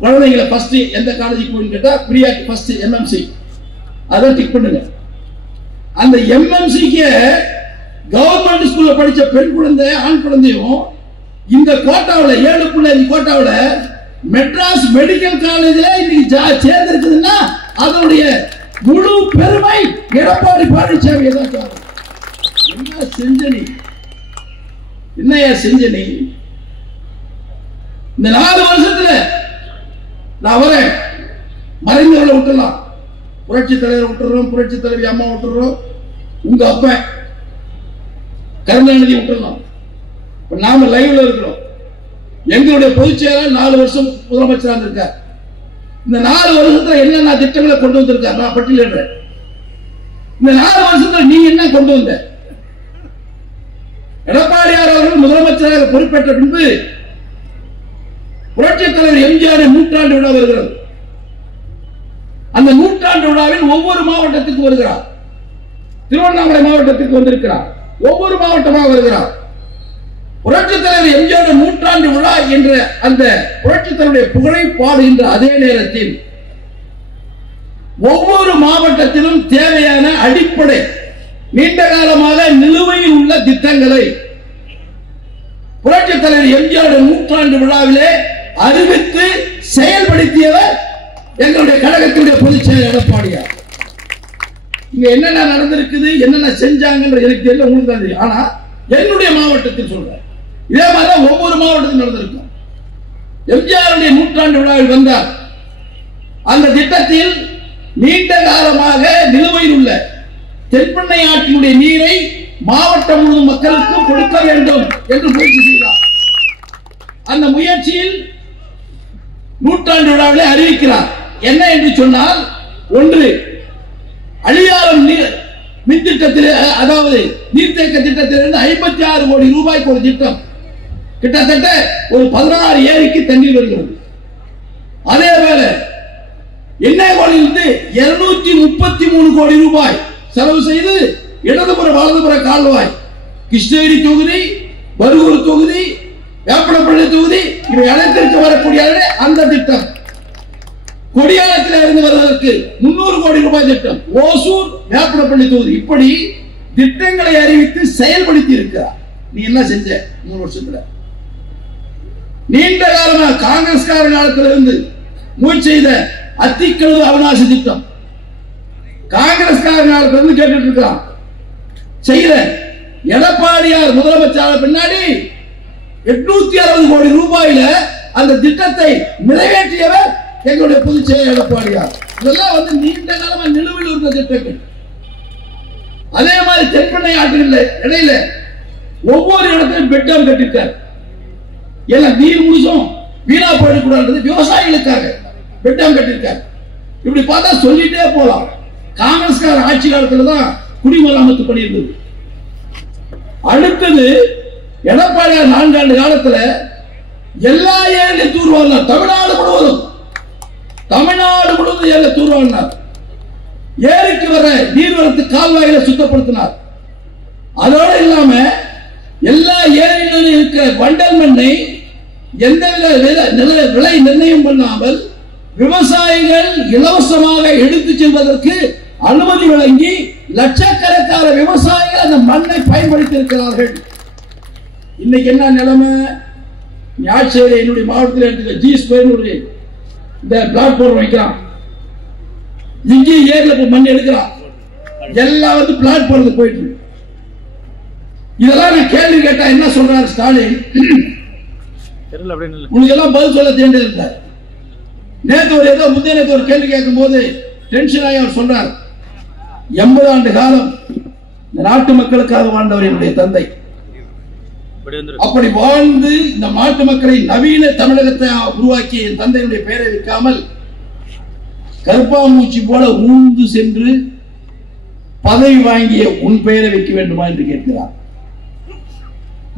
குழந்தைங்களை ஃபர்ஸ்ட் எந்த காலேஜுக்கு போய் கேட்டா பிரியாக்கு ஃபர்ஸ்ட் எம்எம்சி அதான் டிக் பண்ணுங்க. அந்த எம்எம்சிக்கு கவர்மெண்ட் ஸ்கூல்ல படிச்ச பெண் குழந்தை ஆண் குழந்தையும் இந்த கோட்டாவில் 7.5 கோட்டாவில் மெட்ராஸ் மெடிக்கல் காலேஜ்ல இன்னைக்கு சேர்ந்திருக்குதுன்னா அதனுடைய முழு பெருமை எடப்பாடி பழனிசாமி தான். என்ன செஞ்ச நீ? என்னையா செஞ்ச நீ? இந்த 4 வருஷத்துல நான் வரேன், மறைந்தவர்களை விட்டுலாம், புரட்சி தலைவர் விட்டுறோம், புரட்சி தலைவி அம்மா விட்டுறோம், உங்க அப்ப கருணாநிதி விட்டுறலாம். இப்ப நாம லைவ்ல இருக்கிறோம். எங்களுடைய பொதுச் செயலாளர் 4 வருஷம் முதலமைச்சராக இருக்கார். இந்த 4 வருஷத்துல என்னென்ன திட்டங்களை கொண்டு வந்திருக்கார் நான் பட்டியலிடுறேன். இந்த 4 வருஷத்துல நீ என்ன கொண்டு வந்த? எடப்பாடியார் அவர்கள் முதலமைச்சராக பொறுப்பேற்ற பின்பு புரட்சி தலைவர் எம்ஜிஆர் நூற்றாண்டு விழா வருகிறது. அந்த நூற்றாண்டு விழாவில் ஒவ்வொரு மாவட்டத்துக்கு வருகிறார். திருவண்ணாமலை மாவட்டத்துக்கு வந்திருக்கிறார். ஒவ்வொரு மாவட்டமாக வருகிறார். புரட்சி தலைவர் எம்ஜிஆர் நூற்றாண்டு விழா என்ற அந்த புரட்சி தலைவருடைய புகழை பாடுகின்ற அதே நேரத்தில் ஒவ்வொரு மாவட்டத்திலும் தேவையான அடிப்படை நீண்ட காலமாக நிலுவையில் உள்ள திட்டங்களை புரட்சி தலைவர் எம்ஜிஆர் நூற்றாண்டு விழாவிலே அறிவித்து செயல்படுத்தியவர் எங்களுடைய கழகத்தினுடைய பொதுச் செயலர் எடப்பாடியார். இங்க என்னென்ன நடந்திருக்குது, என்னென்ன செஞ்சாங்கன்ற எனக்கு தெரியல, உங்களுக்கு தான் தெரியும். ஆனா என்னுடைய மாவட்டத்தில் சொல்றேன், இதே மாதிரி ஒவ்வொரு மாவட்டத்தில் நடந்திருக்கும். எம்ஜிஆருடைய நூற்றாண்டு விழாவில் வந்தார். அந்த திட்டத்தில் நீண்ட காலமாக நிலுவையில் உள்ள தென்பெண்ணை ஆற்றினுடைய நீரை மாவட்டம் முழுவதும் மக்களுக்கு கொடுக்க வேண்டும் என்று முயற்சி செய்தார். அந்த முயற்சியில் நூற்றாண்டு விழாவிலே அறிவிக்கிறார். என்ன என்று சொன்னால், ஒன்று அழியாரம் மின் திட்டத்தில், அதாவது நீர்த்தேக்க திட்டத்திலிருந்து 56 கோடி ரூபாய்க்கு ஒரு திட்டம், கிட்டத்தட்ட ஒரு 16 ஏரிக்கு தண்ணீர் வருகிறது. அதே போல எண்ணெய்களிலிருந்து 233 கோடி ரூபாய் செலவு செய்து இடதுபுற வலதுபுற கால்வாய், கிருஷ்ணகிரி தொகுதி, பருகூர் தொகுதி, வேப்பனப்பள்ளி தொகுதி, இவை அனைத்திற்கு வரக்கூடிய அந்த திட்டம். கொடியாளத்தில் இருந்து வருவதற்கு 300 கோடி ரூபாய் திட்டம், ஓசூர், வேப்பனப்பள்ளி தொகுதி, இப்படி திட்டங்களை அறிவித்து செயல்படுத்தி இருக்கிறார். நீ என்ன செஞ்ச 3 வருஷத்துல? நீண்ட காலமாக காங்கிரஸ்கார காலத்திலிருந்து முயற்சி செய்த அத்திக்கழுவு அவிநாசி திட்டம் காங்கிரஸ்கார காலத்திலிருந்து கேட்டுட்டு இருக்கிறான். செய்யற எடப்பாடியார் முதலமைச்சர் பின்னாடி 860 கோடி ரூபாயில அந்த திட்டத்தை நிறைவேற்றியவர் எங்களுடைய பொதுச் செயலர் எடப்பாடியார். இதெல்லாம் நீண்ட காலமா நிலுவையில் இருந்த திட்டங்கள். அதே மாதிரி தென்பெண்ணை ஆற்றில் இடையில ஒவ்வொரு இடத்திலும் பெட்டம் கட்டிருக்கார். எல்லாம் நீர் முழுசும் வீணா போயிடக்கூடாது விவசாயிகளுக்காக பெட்டம் கட்டிருக்கார். இப்படி பார்த்தா சொல்லிட்டே போலாம். காங்கிரஸ்கார ஆட்சி காலத்துல தான் குடிமராமத்து பணி இருந்தது. அடுத்தது எடப்பாடியார் 4 ஆண்டு காலத்துல எல்லா ஏரியும் தூர்வாரினார். தமிழ்நாடு முழுவதும் ஏரியை தூர்வாரினார். ஏரிக்கு வர நீர்வரத்து கால்வாயில சுத்தப்படுத்தினார். அதோடு இல்லாம எல்லா ஏரிகளிலும் இருக்கிற வண்டல் மண்ணை எந்த விலை நிர்ணயம் பண்ணாமல் விவசாயிகள் இலவசமாக எடுத்து செல்வதற்கு அனுமதி வழங்கி லட்சக்கணக்கான விவசாயிகள் அந்த மண்ணை பயன்படுத்தி இருக்கிறார்கள். இன்னைக்கு என்ன நிலைமை? ஞாயிற்று என்னுடைய மாவட்டத்தில் ஜி ஸ்கொயர் இந்த பிளாட்ஃபார்ம் வைக்கிறான், இங்கே ஏரியில் மண் எடுக்கிறான், எல்லாம் வந்து பிளாட்ஃபார்ம் போயிட்டு இருக்கு. இதெல்லாம் நான் கேள்வி கேட்டா என்ன சொல்றாரு ஸ்டாலின்? உங்களுக்கு எல்லாம் பதில் சொல்ல தேர்ந்தெடுத்தார். நேற்று ஒரு ஏதோ முந்தைய நேற்று ஒரு கேள்வி கேட்கும் போது டென்ஷன் ஆகி அவர் சொல்றார், 80 ஆண்டு காலம் இந்த நாட்டு மக்களுக்காக வாழ்ந்தவர் என்னுடைய தந்தை. அப்படி வாழ்ந்து இந்த நாட்டு மக்களை நவீன தமிழகத்தை உருவாக்கி என் தந்தையுடைய பெயரை வைக்காமல் கருப்பாமூச்சி போல ஊர்ந்து சென்று பதவி வாங்கிய உன் பெயரை வைக்க வேண்டுமா என்று கேட்கிறார்.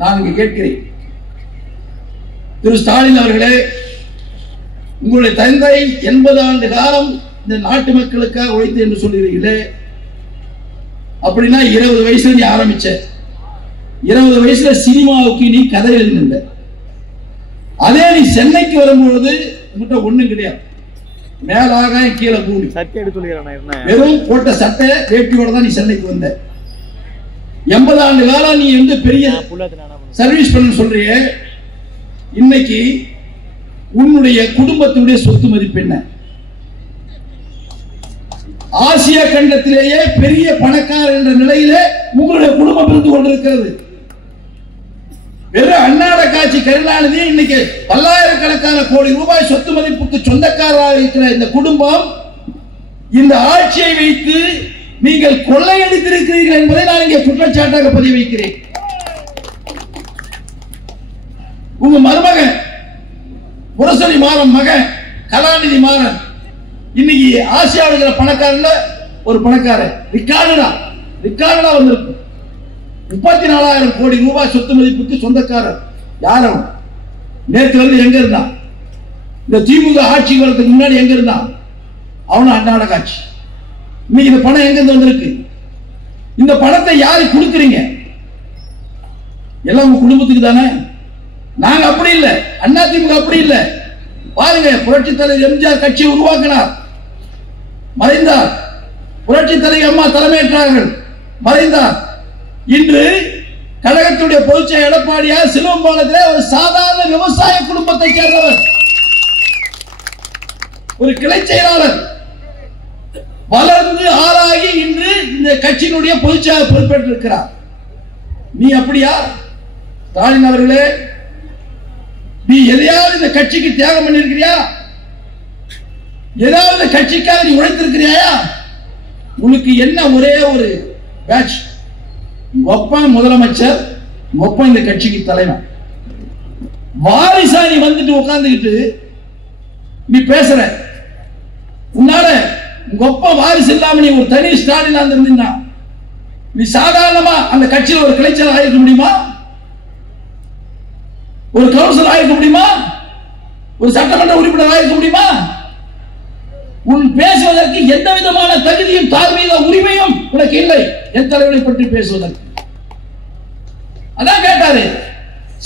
நான் இங்கு கேட்கிறேன், திரு ஸ்டாலின் அவர்களே, உங்களுடைய தந்தை 80 ஆண்டு காலம் இந்த நாட்டு மக்களுக்காக உழைத்து என்று சொல்கிறீர்களே, அப்படின்னா 20 வயசுல நீ ஆரம்பிச்ச, 20 வயசுல சினிமாவுக்கு நீ கதை எழுதின. அதே நீ சென்னைக்கு வரும்பொழுது உங்கள்கிட்ட ஒண்ணும் கிடையாது, மேலாக கீழே பூமி, வெறும் போட்ட சட்டை வேட்டியோட தான் நீ சென்னைக்கு வந்த. 80 ஆண்டு காலம் நீ வந்து பெரிய சர்வீஸ் பண்ண சொல்றிய, இன்னைக்கு உன்னுடைய குடும்பத்தினுடைய சொத்து மதிப்பு என்ன? ஆசியா கண்டத்திலேயே பெரிய பணக்காரர் என்ற நிலையிலே உங்களுடைய குடும்பம் இருந்து கொண்டிருக்கிறது. வெறும் அன்னாட காட்சி கருணாநிதி இன்னைக்கு பல்லாயிரக்கணக்கான கோடி ரூபாய் சொத்து மதிப்புக்கு சொந்தக்காரராக இருக்கிற இந்த குடும்பம் இந்த ஆட்சியை வைத்து நீங்கள் கொள்ளையடித்திருக்கிறீர்கள் என்பதை நான் இங்கே குற்றச்சாட்டாக பதிவு வைக்கிறேன். உங்க மருமகன் முரசொலி மாறன் மகன் கலாநிதி மாறன் இன்னைக்கு ஆசியாவில் பணக்காரன் ஒரு பணக்காரன் ரிக்கார்டா வந்திருக்கு. 34,000 கோடி ரூபாய் சொத்து மதிப்புக்கு சொந்தக்காரர். யார் அவன்? நேற்று வந்து எங்க இருந்தான்? இந்த திமுக ஆட்சி வரதுக்கு முன்னாடி எங்க இருந்தான்? அவனும் அன்னாட காட்சி. இன்னைக்கு இந்த பணம் எங்க இருந்து வந்திருக்கு? இந்த பணத்தை யாருக்கு கொடுக்குறீங்க? எல்லாம் உங்க குடும்பத்துக்கு தானே. நாங்க அப்படி இல்லை, அண்ணா திமுக அப்படி இல்லை. பாருங்க, புரட்சி தலைவர் எம்ஜிஆர் கட்சியை உருவாக்கினார், மறைந்தார். புரட்சி தலைவர் அம்மா தலைமையேற்றார்கள், மறைந்தார். இன்று கழகத்துடைய பொதுச்செயலாளர் எடப்பாடியார் சிலுவம்பாலத்தில் ஒரு சாதாரண விவசாய குடும்பத்தை சேர்ந்தவர், ஒரு கிளை செயலாளர், வளர்ந்து ஆளாகி இன்று இந்த கட்சியினுடைய பொதுச்செயலாளர் பொறுப்பேற்றிருக்கிறார். நீ அப்படியா ஸ்டாலின் அவர்களே? நீ எதையாவது இந்த கட்சிக்கு தியாகம் பண்ணிருக்கிறியா? ஏதாவது கட்சிக்காக நீ உழைத்திருக்கிறியா? உனக்கு என்ன ஒரே ஒரு பேட்ச், ஒப்பம் முதலமைச்சர், ஒப்பம் இந்த கட்சிக்கு தலைவர். வாரிசா நீ வந்துட்டு உட்கார்ந்துக்கிட்டு நீ பேசுற. உன்னால உங்க ஒப்ப வாரிசு இல்லாம நீ ஒரு தனி ஸ்டாலினா இருந்தீங்கன்னா நீ சாதாரணமா அந்த கட்சியில் ஒரு கிளைச்சல் ஆயிருக்க முடியுமா? ஒரு கவுன்சிலர் ஆயிருக்க முடியுமா? ஒரு சட்டமன்ற உறுப்பினர் ஆயிருக்க முடியுமா? உன் பேசுவதற்கு எந்த விதமான தகுதியும் தார்மீக உரிமையும் உனக்கு இல்லை என் தலைவனை பற்றி பேசுவதற்கு. அதான் கேட்டாரு,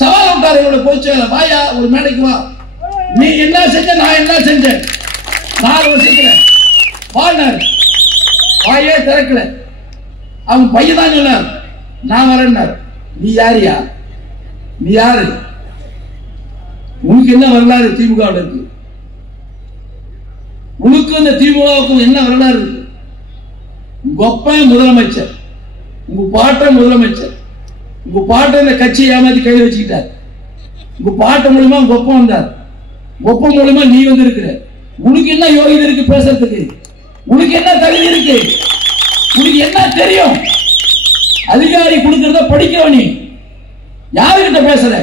சவால் விட்டாரு இவருடைய பொதுச்செயலாளர், வாயா ஒரு மேடைக்கு வா, நீ என்ன செஞ்ச நான் என்ன செஞ்சேன் 4 வருஷத்துல வாழ்னார். வாயே திறக்கல. அவன் பையன் தான் சொன்னார் நான் வரேன்னார். நீ யாரியா? நீ யாரு? உனக்கு என்ன வரலாறு திமுக இருக்கு? உனக்கு இந்த திமுகவுக்கும் என்ன வரலாறு இருக்கு? உங்க அப்பா முதலமைச்சர், உங்க பாட்டன் முதலமைச்சர், உங்க பாட்டன் இந்த கட்சியை ஏமாத்தி கையில் வச்சுக்கிட்டார். உங்க பாட்டன் மூலமா உங்க ஒப்பம் வந்தார், ஒப்பம் மூலமா நீ வந்து இருக்கிற. உனக்கு என்ன யோகிதை இருக்கு பேசுறதுக்கு? உனக்கு என்ன தகுதி இருக்கு? உனக்கு என்ன தெரியும்? அதிகாரி கொடுக்கிறத படிக்கிற நீ யாருக்கிட்ட பேசுற?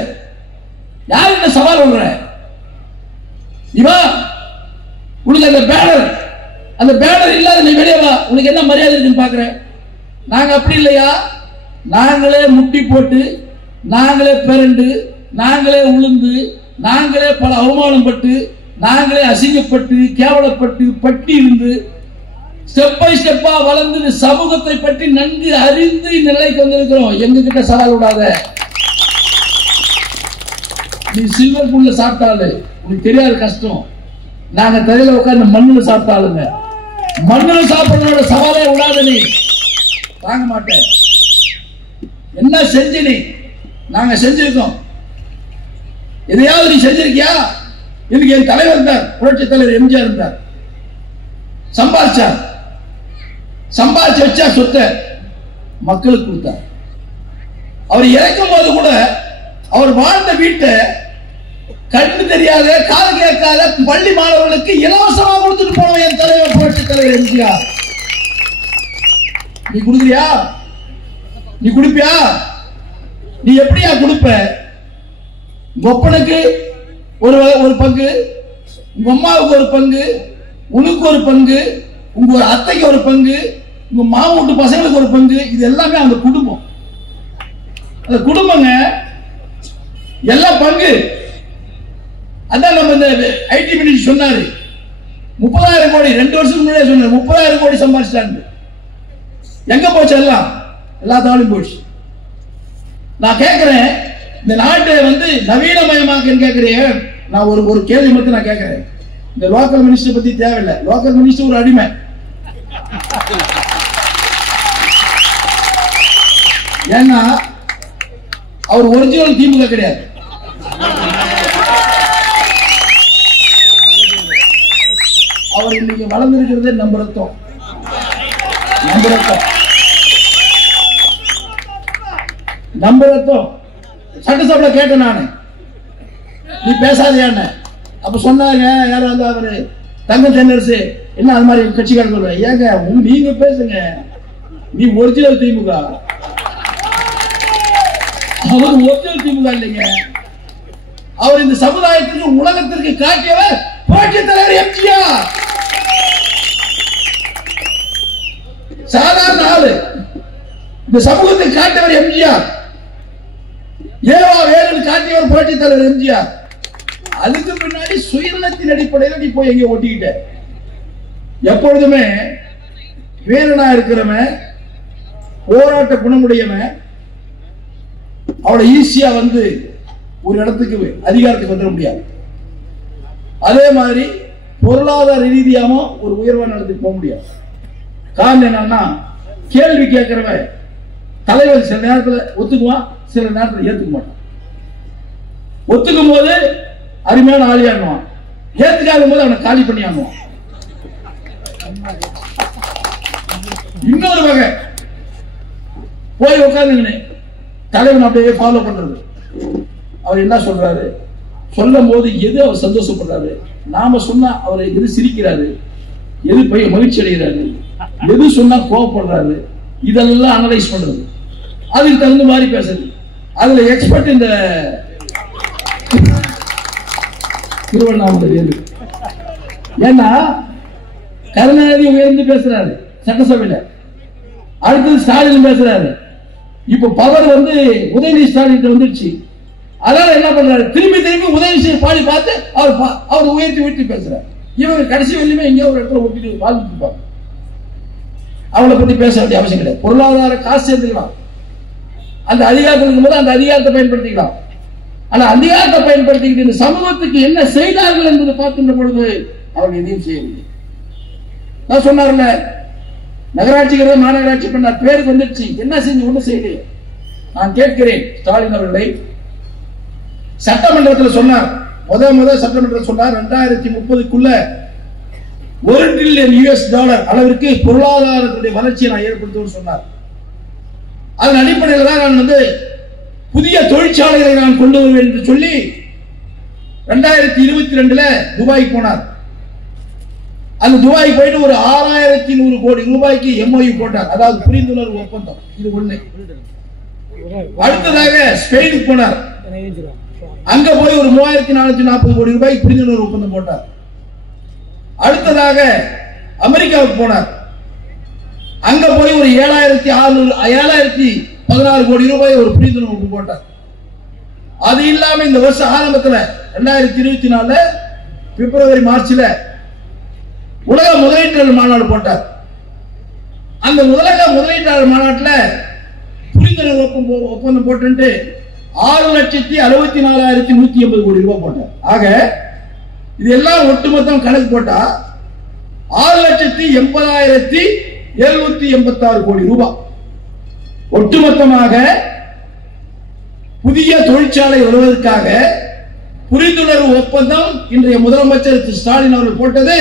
யாருக்கிட்ட சவால் விடுற? இவா உனக்கு அந்த பேனர் இல்லாத நீ வெளியே வா, உனக்கு என்ன மரியாதை இருக்குன்னு பாக்குற? நாங்க அப்படி இல்லையா? நாங்களே முட்டி போட்டு, நாங்களே பிறண்டு, நாங்களே உளுந்து, நாங்களே பல அவமானம் பட்டு, நாங்களே அசிங்கப்பட்டு, கேவலப்பட்டு, பட்டி இருந்து ஸ்டெப் பை ஸ்டெப்பா வளர்ந்து சமூகத்தை பற்றி நன்கு அறிந்து நிலைக்கு வந்திருக்கிறோம். எங்க கிட்ட சவால் விடாத. நீ சில்வர் புல்ல சாப்பிட்டாலே உனக்கு தெரியாத கஷ்டம். நாங்க தரையில உட்கார்ந்து மண்ணுல சாப்பிட்டாளுங்க. மண்ணுல சாப்பிடுறதோட சவாலே விடாத நீ தாங்க மாட்டேன். என்ன செஞ்சு நீ? நாங்க செஞ்சிருக்கோம். எதையாவது நீ செஞ்சிருக்கியா? இன்னைக்கு என் தலைவர் இருந்தார், புரட்சி தலைவர் எம்ஜிஆர் இருந்தார். சம்பாதிச்சார், சம்பாதிச்சு வச்சா சொத்தை மக்களுக்கு கொடுத்தார். அவர் இறக்கும் போது கூட அவர் வாழ்ந்த வீட்டை கண்ணு தெரியாத காது கேட்காத பள்ளி மாணவர்களுக்கு இலவசமா கொடுத்துட்டு போனோம் என் தலைவர் புரட்சி தலைவர் எம்ஜிஆர். நீ கொடுக்குறியா? நீ கொடுப்பியா? நீ எப்படியா கொடுப்ப? ஒப்பனுக்கு ஒரு பங்கு, உங்க அம்மாவுக்கு ஒரு பங்கு, உனக்கு ஒரு பங்கு, உங்க அத்தைக்கு ஒரு பங்கு, உங்க மாமூட்டு பசங்களுக்கு ஒரு பங்கு. இது எல்லாமே அந்த குடும்பம். அந்த குடும்பங்க எல்லாம் பங்கு. அதான் நம்ம இந்த ஐடி மினிஸ்டர் சொன்னாரு 30,000 கோடி 2 வருஷத்துக்கு முன்னாடியே சொன்னாரு 30,000 கோடி சம்பாதிச்சிட்டாங்க. எங்க போச்சு? எல்லாம் எல்லாத்தாலும் போச்சு. நான் கேட்கிறேன், இந்த நாட்டை நவீனமயமாக்குன்னு கேட்கிறேன். நான் ஒரு கேள்வி மட்டும் நான் கேட்கிறேன். இந்த லோக்கல் மினிஸ்டர் பத்தி தேவையில்லை. லோக்கல் மினிஸ்டர் ஒரு அடிமை. ஏன்னா அவர் ஒரிஜினல் திமுக கிடையாது. அவர் இன்னைக்கு வளர்ந்திருக்கிறது நம்ம ரத்தம். சட்டசபையில கேட்டேன் நானு, நீ பேசாதையான. அப்ப சொன்னாங்க யாராவது அவரு தங்க தென்னரசு, என்ன அது மாதிரி கட்சிக்காரங்க சொல்ற, ஏங்க நீங்க பேசுங்க, நீ ஒரிஜினல் திமுக. அவர் ஒரிஜினல் திமுக இல்லைங்க. அவர் இந்த சமுதாயத்திற்கு உலகத்திற்கு காட்டியவர் புரட்சி தலைவர் எம்ஜிஆர். சாதாரண ஆளு, இந்த சமூகத்தை காட்டியவர் எம்ஜிஆர். ஏவா வேறு காட்டியவர் புரட்சி தலைவர் எம்ஜிஆர். அதுக்கு பின்னாடி சுயநலத்தின் அடிப்படையில் நீ போய் எங்க ஒட்டிக்கிட்ட. எப்பொழுதுமே வீரனா இருக்கிறவன், போராட்ட குணமுடையவன், அவளை ஈஸியா ஒரு இடத்துக்கு அதிகாரத்துக்கு வந்துட முடியாது. அதே மாதிரி பொருளாதார ரீதியாகவும் ஒரு உயர்வான இடத்துக்கு போக முடியாது. காரணம் என்னன்னா, கேள்வி கேட்கிறவன் தலைவர் சில நேரத்தில் ஒத்துக்குவான், சில நேரத்தில் ஏத்துக்க மாட்டான். ஒத்துக்கும் போது அருமையான ஆளி ஆடுவான், ஏத்துக்காத போது அவனை காலி பண்ணி ஆடுவான். இன்னொரு வகை போய் உட்கார்ந்துங்கன்னு தலைவன் அப்படியே ஃபாலோ பண்றது. அவர் என்ன சொல்றாரு, சொல்லும் போது எது அவர் சந்தோஷப்படுறாரு, நாம சொன்னா அவர் எது சிரிக்கிறாரு, எது போய் மகிழ்ச்சி அடைகிறாரு, எது சொன்னா கோவப்படுறாரு, இதெல்லாம் அனலைஸ் பண்றது. அதுக்கு தகுந்த மாதிரி பேசுறது. அதுல எக்ஸ்பர்ட் இந்த திருவண்ணாமலை. ஏன்னா கருணாநிதி உயர்ந்து பேசுறாரு சட்டசபையில, அடுத்தது ஸ்டாலின் பேசுறாரு. இப்ப பவர் உதயநிதி ஸ்டாலின் வந்துருச்சு. அதனால என்ன பண்றாரு, திரும்பி உதயநிதி பாடி பார்த்து அவர் உயர்த்தி பேசுறாரு. இவங்க கடைசி வெள்ளியுமே எங்கேயோ ஒரு இடத்துல ஒட்டிட்டு வாழ்ந்துட்டு இருப்பாங்க. அவளை பத்தி பேச வேண்டிய அவசியம் கிடையாது. பொருளாதார காசு சேர்த்துக்கலாம், அந்த அதிகாரத்தில் இருக்கும்போது அந்த அதிகாரத்தை பயன்படுத்திக்கலாம். ஆனா அதிகாரத்தை பயன்படுத்திக்கிட்டு இந்த சமூகத்துக்கு என்ன செய்தார்கள் என்பதை பார்க்கின்ற பொழுது அவர்கள் எதையும் செய்யவில்லை. நான் சொன்னார்ல, நகராட்சிங்கிறத மாநகராட்சி பண்ணார், பேருக்கு வந்துருச்சு, என்ன செஞ்சு ஒண்ணு செய்யல. நான் கேட்கிறேன் ஸ்டாலின் அவர்களை, சட்டமன்றத்தில் சொன்னார், முதல் சட்டமன்றத்தில் சொன்னார் 2030க்குள்ள $1 trillion அளவிற்கு பொருளாதாரத்துடைய வளர்ச்சியை நான் ஏற்படுத்துவேன் சொன்னார். அதன் அடிப்படையில் தான் நான் புதிய தொழிற்சாலைகளை நான் கொண்டு வருவேன் என்று சொல்லி 2022 துபாய்க்கு போனார். அந்த துபாய் போயிட்டு ஒரு 6,100 கோடி ரூபாய்க்கு MOU போட்டார், அதாவது புரிந்துணர்வு ஒப்பந்தம். இது ஒண்ணு. அடுத்ததாக ஸ்பெயினுக்கு போனார், அங்க போய் ஒரு 3,440 கோடி ரூபாய்க்கு புரிந்துணர்வு ஒப்பந்தம் போட்டார். அடுத்ததாக அமெரிக்காவுக்கு போனார், அங்க போய் ஒரு 7,016 கோடி ரூபாய் ஒரு புரிந்துணர்வு போட்டார். அது இல்லாம இந்த வருஷம் ஆரம்பத்தில் 2024 பிப்ரவரி மார்ச்ல உலக முதலீட்டாளர் மாநாடு போட்டார். அந்த உலக முதலீட்டாளர் மாநாட்டில் புரிந்துணர்வு ஒப்பந்தம் போட்டு 6,64,180 கோடி ரூபாய் போட்டார். ஆக இதெல்லாம் ஒட்டுமொத்தம் கணக்கு போட்டா 6,80,786 கோடி ரூபாய் ஒட்டுமொத்தமாக புதிய தொழிற்சாலை வருவதற்காக புரிந்துணர்வு ஒப்பந்தம் இன்றைய முதலமைச்சர் திரு ஸ்டாலின் அவர்கள் போட்டது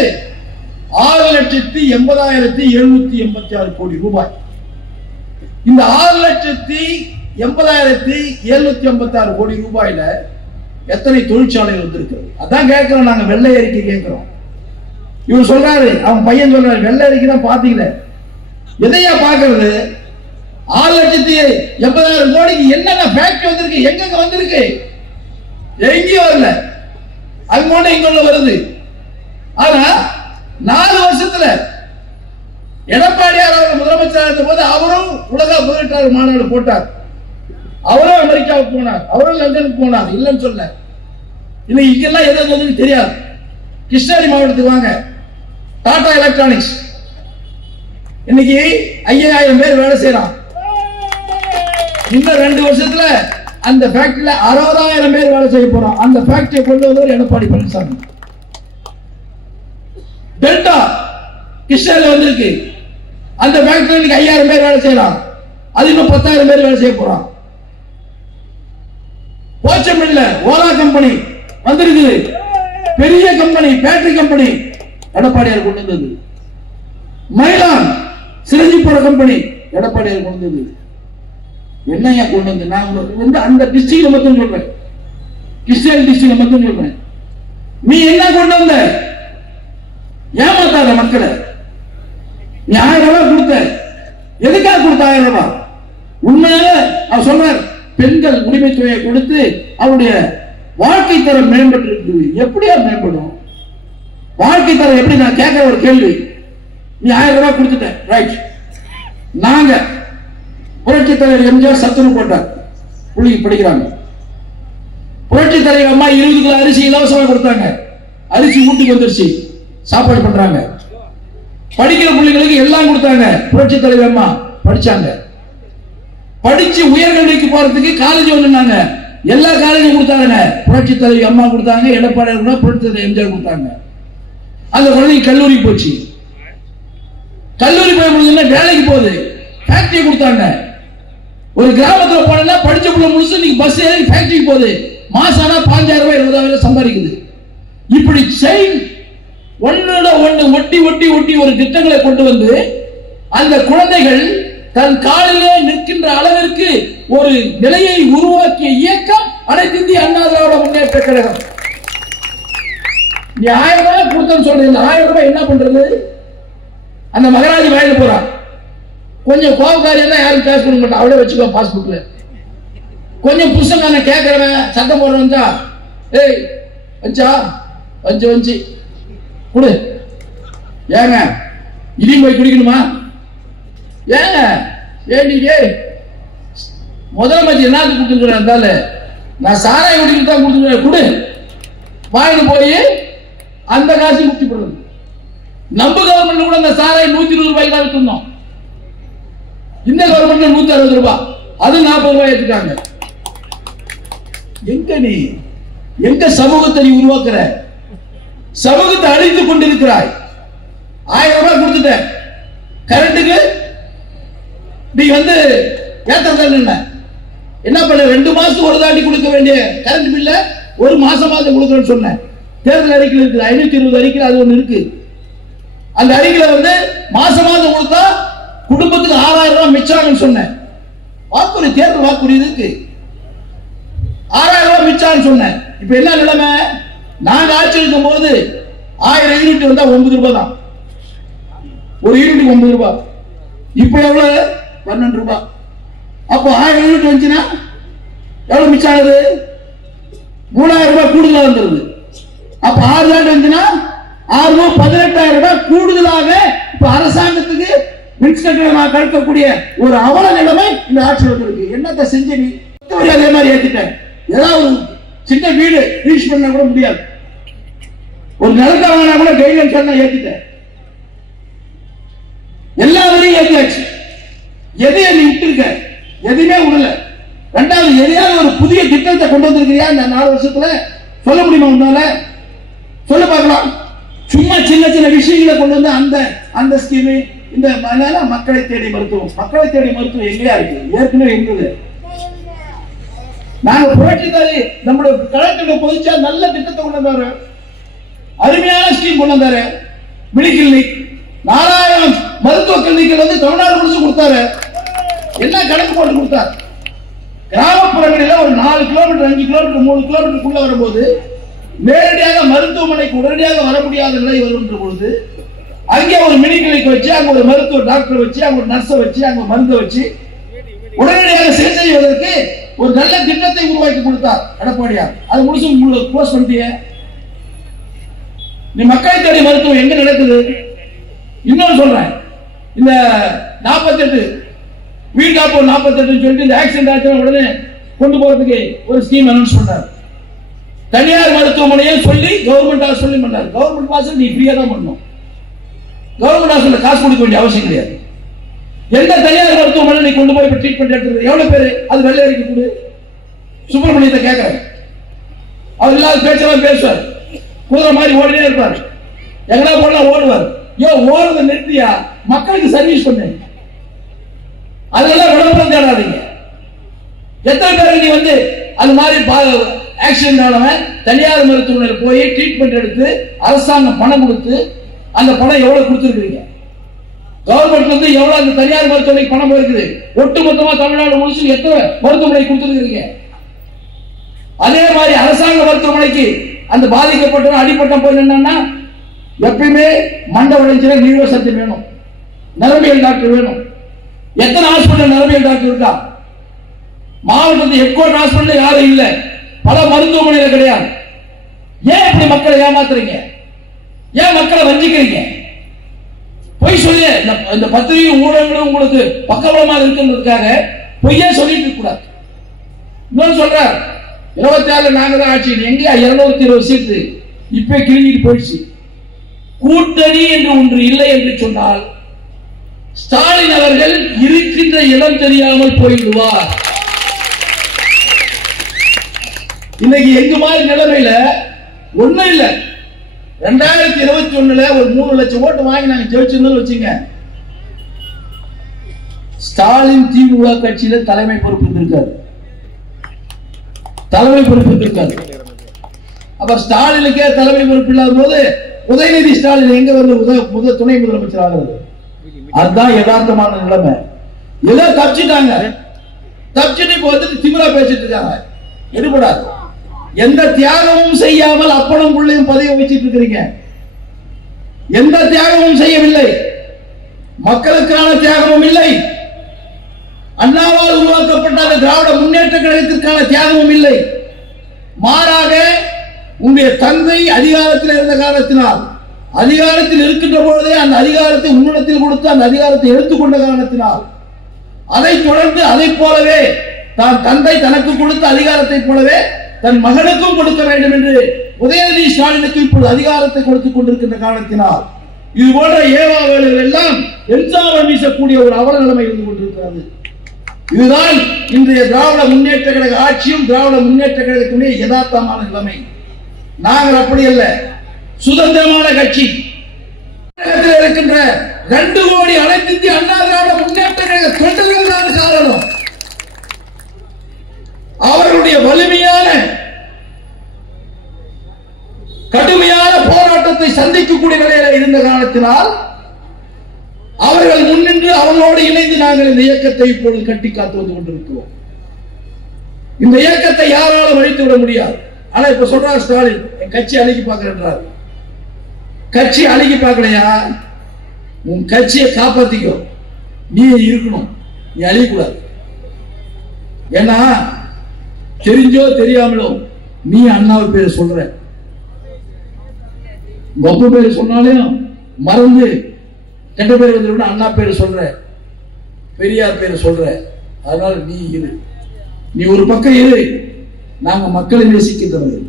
6,80,786 கோடி ரூபாய். இந்த 6,80,786 கோடி ரூபாயில எத்தனை தொழிற்சாலைகள் வந்திருக்கிறது? அதான் கேட்கிறோம், நாங்க வெள்ளை அறிக்கை கேட்கிறோம். இவர் சொல்றாரு, அவன் பையன் சொல்றாரு, வெள்ளை அறிக்கை தான் பாத்தீங்களே. எதையா பாக்குறது? 6,80,000 கோடிக்கு என்னென்ன ஃபேக்டரி வந்திருக்கு, எங்க வந்திருக்கு? எங்கேயும் வரல. அது போல இங்க வருது. ஆனா 4 வருஷத்துல எடப்பாடியார் அவர்கள் முதலமைச்சர் இருந்த போது அவரும் உலக முதலீட்டாளர் மாநாடு போட்டார். அவரும் அமெரிக்காவுக்கு போனார், அவரும் லண்டனுக்கு போனார். இல்லைன்னு சொல்ல. இன்னைக்கு இங்கெல்லாம் எது தெரியாது. கிருஷ்ணகிரி மாவட்டத்துக்கு வாங்க, டாடா எலக்ட்ரானிக்ஸ் இன்னைக்கு 5,000 பேர் வேலை செய்யறான். இன்னும் 2 வருஷத்துல அந்த ஃபேக்டரியில 60,000 பேர் வேலை செய்ய போறோம். அந்த ஃபேக்டரியை கொண்டு வந்தவர் எடப்பாடி பழனிசாமி. டெல்டா கிருஷ்ணகிரியில் வந்திருக்கு. அந்த ஃபேக்டரிக்கு 5,000 பேர் வேலை செய்யலாம். அது இன்னும் 10,000 பேர் வேலை செய்ய போறான். போச்சமில்ல ஓலா கம்பெனி வந்திருக்கு. பெரிய கம்பெனி, பேட்டரி கம்பெனி எடப்பாடியார் கொண்டு வந்தது. மயிலான் சிரஞ்சிப்போட கம்பெனி எடப்பாடியார் கொண்டு வந்தது. என்னையா கொண்டு வந்து நான் வந்து அந்த டிஸ்ட்ரிக்ட்ல மட்டும் சொல்றேன், கிருஷ்ணகிரி டிஸ்ட்ரிக்ட்ல மட்டும் சொல்றேன். நீ என்ன கொண்டு வந்த? ஏமாத்தாத மக்களை. நீ 1000 ரூபாய் கொடுத்த, எதுக்காக கொடுத்த 1000 ரூபாய்? உண்மையாக அவர் சொல்றார், பெண்கள் உரிமை தொகையை கொடுத்து அவருடைய வாழ்க்கை தரம் மேம்பட்டு இருக்குது. எப்படியா மேம்படும் வாழ்க்கை தரம்? எப்படி? நான் கேட்கிற ஒரு கேள்வி. நீ 1000 ரூபாய் கொடுத்துட்ட, ரைட். நாங்க புரட்சி தலைவர் எம்ஜிஆர் சத்துணவு போட்டார், புள்ளிக்கு படிக்கிறாங்க. புரட்சி தலைவர் அம்மா 20 கிலோ அரிசி இலவசமா கொடுத்தாங்க. அரிசி வீட்டுக்கு வந்துருச்சு, சாப்பாடு பண்றாங்க. படிக்கிற பிள்ளைகளுக்கு எல்லாம் கொடுத்தாங்க. புரட்சி தலைவர் அம்மா படிச்சாங்க. படிச்சு உயர்கல்விக்கு போறதுக்கு காலேஜ் வந்துட்டாங்க. எல்லா காலேஜும் கொடுத்தாங்க. புரட்சி தலைவர் அம்மா கொடுத்தாங்க, எடப்பாடியார் புரட்சி தலைவர் எம்ஜிஆர் கொடுத்தாங்க. அந்த குழந்தைக்கு கல்லூரி போச்சு. கல்லூரி போய் முடிஞ்சா வேலைக்கு போகுது, ஃபேக்டரி கொடுத்தாங்க. ஒரு கிராமத்துல போனா படிச்ச பிள்ளை முழுசு இன்னைக்கு பஸ் ஏறி ஃபேக்டரிக்கு போகுது. மாசம் ஆனா 5,000 ரூபாய் 20,000 சம்பாதிக்குது. இப்படி செயின் ஒன்னோட ஒன்று ஒட்டி ஒட்டி ஒட்டி ஒரு திட்டங்களை கொண்டு வந்து அந்த குழந்தைகள் தன் காலிலே நிற்கின்ற அளவிற்கு ஒரு நிலையை உருவாக்கிய இயக்கம் அனைத்து இந்திய அண்ணா திராவிட முன்னேற்ற கழகம். நீ 1000 ரூபாய் கொடுத்தன்னு சொல்றது, 1000 ரூபாய் என்ன பண்றது? அந்த மகராஜி வாயில போறான். கொஞ்சம் கோபக்காரி இருந்தா யாரும் காசு கொடுக்க மாட்டான், அவளே வச்சுக்கோ பாஸ்புக்ல. கொஞ்சம் புருஷங்கான கேட்கறவன் சத்தம் போடுறவன் தான், ஏய் வச்சா வச்சு குடு. ஏங்க இதையும் போய் குடிக்கணுமா? ஏங்க ஏண்டிக்கே முதலமைச்சர் என்னத்துக்கு கொடுத்துருக்கிறாரு? நான் சாராய குடிக்கிட்டு தான் கொடுத்துருக்கேன், குடு. வாங்கிட்டு போய் அந்த காசு முக்தி போடுறது. நம்ம கவர்மெண்ட் கூட அந்த சாராய் 120 ரூபாய்க்கு தான் வித்துருந்தோம். இந்த கவர்மெண்ட் 160 ரூபாய், அது 40 ரூபாய் எடுத்துட்டாங்க. எங்க நீ எங்க சமூகத்தை நீ உருவாக்குற? சமூகத்தை அழித்துக் கொண்டிருக்கிறாய். 1000 ரூபாய் கொடுத்துட்ட. கரண்ட்டுக்கு நீ வந்து ஏத்தல் என்ன பண்ண? 2 மாசத்துக்கு ஒரு தாண்டி கொடுக்க வேண்டிய கரண்ட் பில்ல ஒரு மாசமாவது கொடுக்கணும்னு சொன்னேன். தேர்தல் அறிக்கையில் இருக்கு, 520 அறிக்கையில் அது ஒண்ணு இருக்கு. அந்த அறிக்கையில வந்து மாசமாவது கொடுத்தா குடும்பத்துக்கு 6,000 ரூபாய் மிச்சாங்கன்னு சொன்னேன். வாக்குறுதி, தேர்தல் வாக்குறுதி இருக்கு. 6,000 ரூபாய் மிச்சான்னு சொன்னேன். இப்ப என்ன நிலைமை? நாங்க ஆட்சி இருக்கும் போது 1000 யூனிட் வந்தா 9 ரூபாய் தான். ஒரு யூனிட் 9 ரூபாய். இப்ப எவ்வளவு? 12 ரூபாய். அப்போ 1000 யூனிட் வந்துச்சுன்னா எவ்வளவு மிச்சம் ஆகுது? 3,000 ரூபாய் கூடுதலா வந்துருது. அப்ப 6 யூனிட் வந்துச்சுன்னா 6 ரூபாய் 18,000 ரூபாய் கூடுதலாக இப்ப அரசாங்கத்துக்கு மின்கட்டணமாக கழிக்கக்கூடிய ஒரு அவல நிலைமை இந்த ஆட்சியில் இருக்கு. என்னத்தை செஞ்ச நீ? அதே மாதிரி ஏத்திட்டேன். ஏதாவது ஒரு சின்ன வீடு ரீச் பண்ண கூட முடியாது. ஒரு நிலத்தை வாங்கினா கூட கைட்லைன்ஸ் ஏத்திட்டேன். எல்லா வரையும் ஏத்தியாச்சு. எதையும் நீ விட்டுருக்க? எதுவுமே விடல. 2வது, எதையாவது ஒரு புதிய திட்டத்தை கொண்டு வந்திருக்கிறியா இந்த 4 வருஷத்துல? சொல்ல முடியுமா? உன்னால சொல்ல பார்க்கலாம். சும்மா சின்ன சின்ன விஷயங்களை கொண்டு வந்து அந்த ஸ்கீம், இந்த மக்களை தேடி மருத்துவம். மக்களை தேடி மருத்துவம் எங்கேயா இருக்கு? ஏற்கனவே இருந்தது. நாங்க புரட்சித்தாரி நம்முடைய கலெக்டர் பொதுச்சா நல்ல திட்டத்தை கொண்டு வந்தாரு. அருமையான ஸ்கீம் கொண்டு வந்தாரு. மினி கிளினிக் 4000 மருத்துவ கிளினிக்கள் வந்து தமிழ்நாடு முழுசும் கொடுத்தாரு. என்ன கணக்கு போட்டு கொடுத்தார்? கிராமப்புறங்களில் ஒரு 4 கிலோமீட்டர் 5 கிலோமீட்டர் 3 கிலோமீட்டருக்குள்ள வரும்போது நேரடியாக மருத்துவமனைக்கு உடனடியாக வர முடியாத நிலை வருகின்ற பொழுது அங்கே ஒரு மினி கிளினிக் வச்சு, அங்க ஒரு மருத்துவ டாக்டர் வச்சு, அங்க ஒரு நர்ஸை வச்சு, அங்க மருந்தை வச்சு உடனடியாக சிகிச்சை செய்வதற்கு ஒரு நல்ல திட்டத்தை உருவாக்கி கொடுத்தார் எடப்பாடியார். அது முழுசும் க்ளோஸ் பண்ணிட்டிய. நீ மக்களை தேடி மருத்துவம் எங்க நடக்குது? இன்னொன்னு சொல்றேன், இந்த 48 வீட்டாப்போ 48 சொல்லிட்டு இந்த ஆக்சிடென்ட் ஆச்சு உடனே கொண்டு போறதுக்கு ஒரு ஸ்கீம் அனௌன்ஸ் பண்ணார். தனியார் மருத்துவமனையை சொல்லி கவர்மெண்ட் ஹாஸ்பிட்டல் பண்ணார். கவர்மெண்ட் ஹாஸ்பிட்டல் நீ ஃப்ரீயா தான் பண்ணணும். கவர்மெண்ட் ஹாஸ்பிட்டல் காசு கொடுக்க வேண்டிய அவசியம் கிடையாது. எந்த தனியார் மருத்துவமனை நீ கொண்டு போய் ட்ரீட்மெண்ட் எடுத்துறது எவ்வளவு பேரு? அது வெள்ளை அறிக்கை கொடு. சுப்பிரமணியத்தை கேட்கறேன். அவர் இல்லாத பேச்செல்லாம் பேசுவார். குதிரை மாதிரி ஓடினே இருப்பார். எங்கடா போனா ஓடுவார். ஓடுறத நிறுத்தியா மக்களுக்கு சர்வீஸ் பண்ணு. அதெல்லாம் விளம்பரம் தேடாதீங்க. எத்தனை பேர் நீ வந்து அது மாதிரி ஆக்சிடென்ட் ஆனவன் தனியார் மருத்துவமனையில் போய் ட்ரீட்மெண்ட் எடுத்து அரசாங்கம் பணம் கொடுத்து அந்த பணம் எவ்வளவு கொடுத்துருக்கீங்க? கவர்மெண்ட் வந்து எவ்வளவு அந்த தனியார் மருத்துவமனைக்கு பணம் போயிருக்குது? ஒட்டுமொத்தமா தமிழ்நாடு முழுசும் எத்தனை மருத்துவமனை கொடுத்துருக்கீங்க? அதே மாதிரி அரசாங்க மருத்துவமனைக்கு அந்த பாதிக்கப்பட்டவன் அடிப்பட்டம் போய் நின்னா எப்பயுமே மண்ட உடைஞ்சில நீர்வ சக்தி வேணும், நரம்பியல் டாக்டர் வேணும். எத்தனை ஹாஸ்பிட்டல் நரம்பியல் டாக்டர் இருக்கா? மாவட்டத்தில் ஹெட் குவார்டர் ஹாஸ்பிட்டல் யாரும் இல்ல, பல மருத்துவமனையில கிடையாது. ஏன் இப்படி மக்களை ஏமாத்துறீங்க? ஏன் மக்களை வஞ்சிக்கிறீங்க? பொய் சொல்லி இந்த பத்திரிகை ஊடகங்களும் உங்களுக்கு பக்கபலமாக இருக்கிறதுக்காக பொய்யா சொல்லிட்டு இருக்க கூடாது. இன்னொன்னு சொல்றார், 26 நாங்க தான் ஆட்சி. எங்க 220 சீட்டு இப்ப கிழிஞ்சிட்டு போயிடுச்சு. கூட்டணி என்று ஒன்று இல்லை என்று சொன்னால் ஸ்டாலின் அவர்கள் இருக்கின்ற இடம் தெரியாமல் போயிடுவார். இன்னைக்கு எங்க மாதிரி நிலைமையில ஒண்ணும் இல்ல. 2021 ஒரு 3 லட்சம் ஓட்டு வாங்கி நாங்க ஜெயிச்சிருந்தோம் வச்சுங்க. ஸ்டாலின் திமுக கட்சியில தலைமை பொறுப்பு இருக்காரு. தலைமை பொறுப்பு இருக்காரு. அப்ப ஸ்டாலினுக்கே தலைமை பொறுப்பு இல்லாத போது உதயநிதி ஸ்டாலின் எங்க வந்து துணை முதலமைச்சர் ஆகிறது? அதுதான் யதார்த்தமான நிலைமை. ஏதோ தப்பிச்சுட்டாங்க. தப்பிச்சுட்டு இப்ப வந்து திமிரா பேசிட்டு இருக்காங்க. எடுபடாது. எந்த தியாகமும் செய்யாமல் அப்பனும் உள்ளையும் பதவி வச்சிட்டு இருக்கிறீங்க. எந்த தியாகமும் செய்யவில்லை. மக்களுக்கான தியாகமும் இல்லை. அண்ணாவால் உருவாக்கப்பட்ட திராவிட முன்னேற்ற கழகத்திற்கான தியாகமும் இல்லை. மாறாக உங்களுடைய தந்தை அதிகாரத்தில் இருந்த காரணத்தினால், அதிகாரத்தில் இருக்கின்ற பொழுதே அந்த அதிகாரத்தை உன்னிடத்தில் கொடுத்து அந்த அதிகாரத்தை எடுத்துக்கொண்ட காரணத்தினால், அதை தொடர்ந்து அதை போலவே தான் தந்தை தனக்கு கொடுத்த அதிகாரத்தை போலவே தன் மகனுக்கும் கொடுக்க வேண்டும் என்று உதயநிதி ஸ்டாலினுக்கு இப்பொழுது அதிகாரத்தை கொடுத்துக் கொண்டிருக்கின்ற காரணத்தினால் இது போன்ற ஏவா வேலைகள் எல்லாம் என்சாரம் வீசக்கூடிய ஒரு அவல நிலைமை இருந்து கொண்டிருக்கிறது. இதுதான் இன்றைய திராவிட முன்னேற்ற கழக ஆட்சியும் திராவிட முன்னேற்ற கழகத்தினுடைய யதார்த்தமான நிலைமை. நாங்கள் அப்படி அல்ல. சுதந்திரமான கட்சி. இருக்கின்ற 2 கோடி அனைத்து இந்திய அண்ணா திராவிட முன்னேற்ற கழக தொண்டர்கள் தான் காரணம். அவர்களுடைய வலிமையான கடுமையான போராட்டத்தை சந்திக்கக்கூடிய நிலையில் இருந்த காரணத்தினால் அவர்கள் முன்னின்று அவர்களோடு இணைந்து நாங்கள் இந்த இயக்கத்தை இப்பொழுது கட்டி காத்து வந்து கொண்டிருக்கிறோம். இந்த இயக்கத்தை யாராலும் அழித்து விட முடியாது. ஆனா இப்ப சொல்றார் ஸ்டாலின், என் கட்சி அழிக்கி பார்க்கிறார். கட்சி அழிக்கி பார்க்கலையா? உன் கட்சியை காப்பாத்திக்கோ. நீ இருக்கணும், நீ அழியக்கூடாது. ஏன்னா தெரிஞ்சோ தெரியாமலோ நீ அண்ணாவை பேரை சொல்ற, கொப்ப பேரு சொன்னாலும் மறந்து கெட்ட பேர் வந்து அண்ணா பேரு சொல்ற, பெரியார் பேரு சொல்ற. அதனால நீ இரு, நீ ஒரு பக்கம் இரு. நாங்க மக்களை நேசிக்கின்றவர்கள்,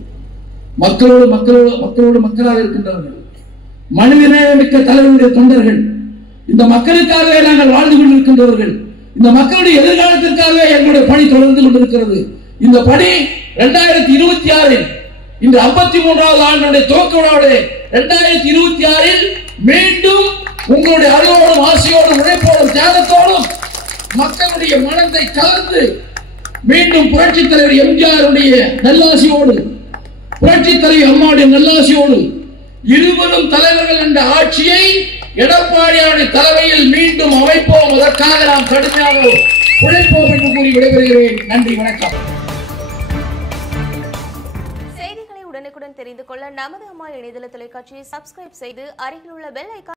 மக்களோடு மக்களோடு மக்களோடு மக்களாக இருக்கின்றவர்கள், மனிதநேயமிக்க தலைவருடைய தொண்டர்கள், இந்த மக்களுக்காகவே நாங்கள் வாழ்ந்து கொண்டிருக்கின்றவர்கள். இந்த மக்களுடைய எதிர்காலத்திற்காகவே எங்களுடைய பணி தொடர்ந்து கொண்டிருக்கிறது. இந்த பணி 2026 இந்த 53வது ஆண்டுடைய துவக்க விழாவுடைய 2026 மீண்டும் உங்களுடைய அருளோடும் ஆசையோடும் உழைப்போடும் தியாகத்தோடும் மக்களுடைய மனத்தை கலந்து மீண்டும் புரட்சித் தலைவர் எம்ஜிஆருடைய நல்லாசியோடு புரட்சித் தலைவர் அம்மாவுடைய நல்லாசியோடு இருவரும் தலைவர்கள் என்ற ஆட்சியை எடப்பாடியாருடைய தலைமையில் மீண்டும் அமைப்போம். அதற்காக நாம் கடுமையாக உழைப்போம் என்று கூறி விடைபெறுகிறேன். நன்றி, வணக்கம். செய்திகளை உடனுக்குடன் தெரிந்து கொள்ள நமது அம்மா இணையதள தொலைக்காட்சியை சப்ஸ்கிரைப் செய்து அருகில் உள்ள பெல் ஐகான்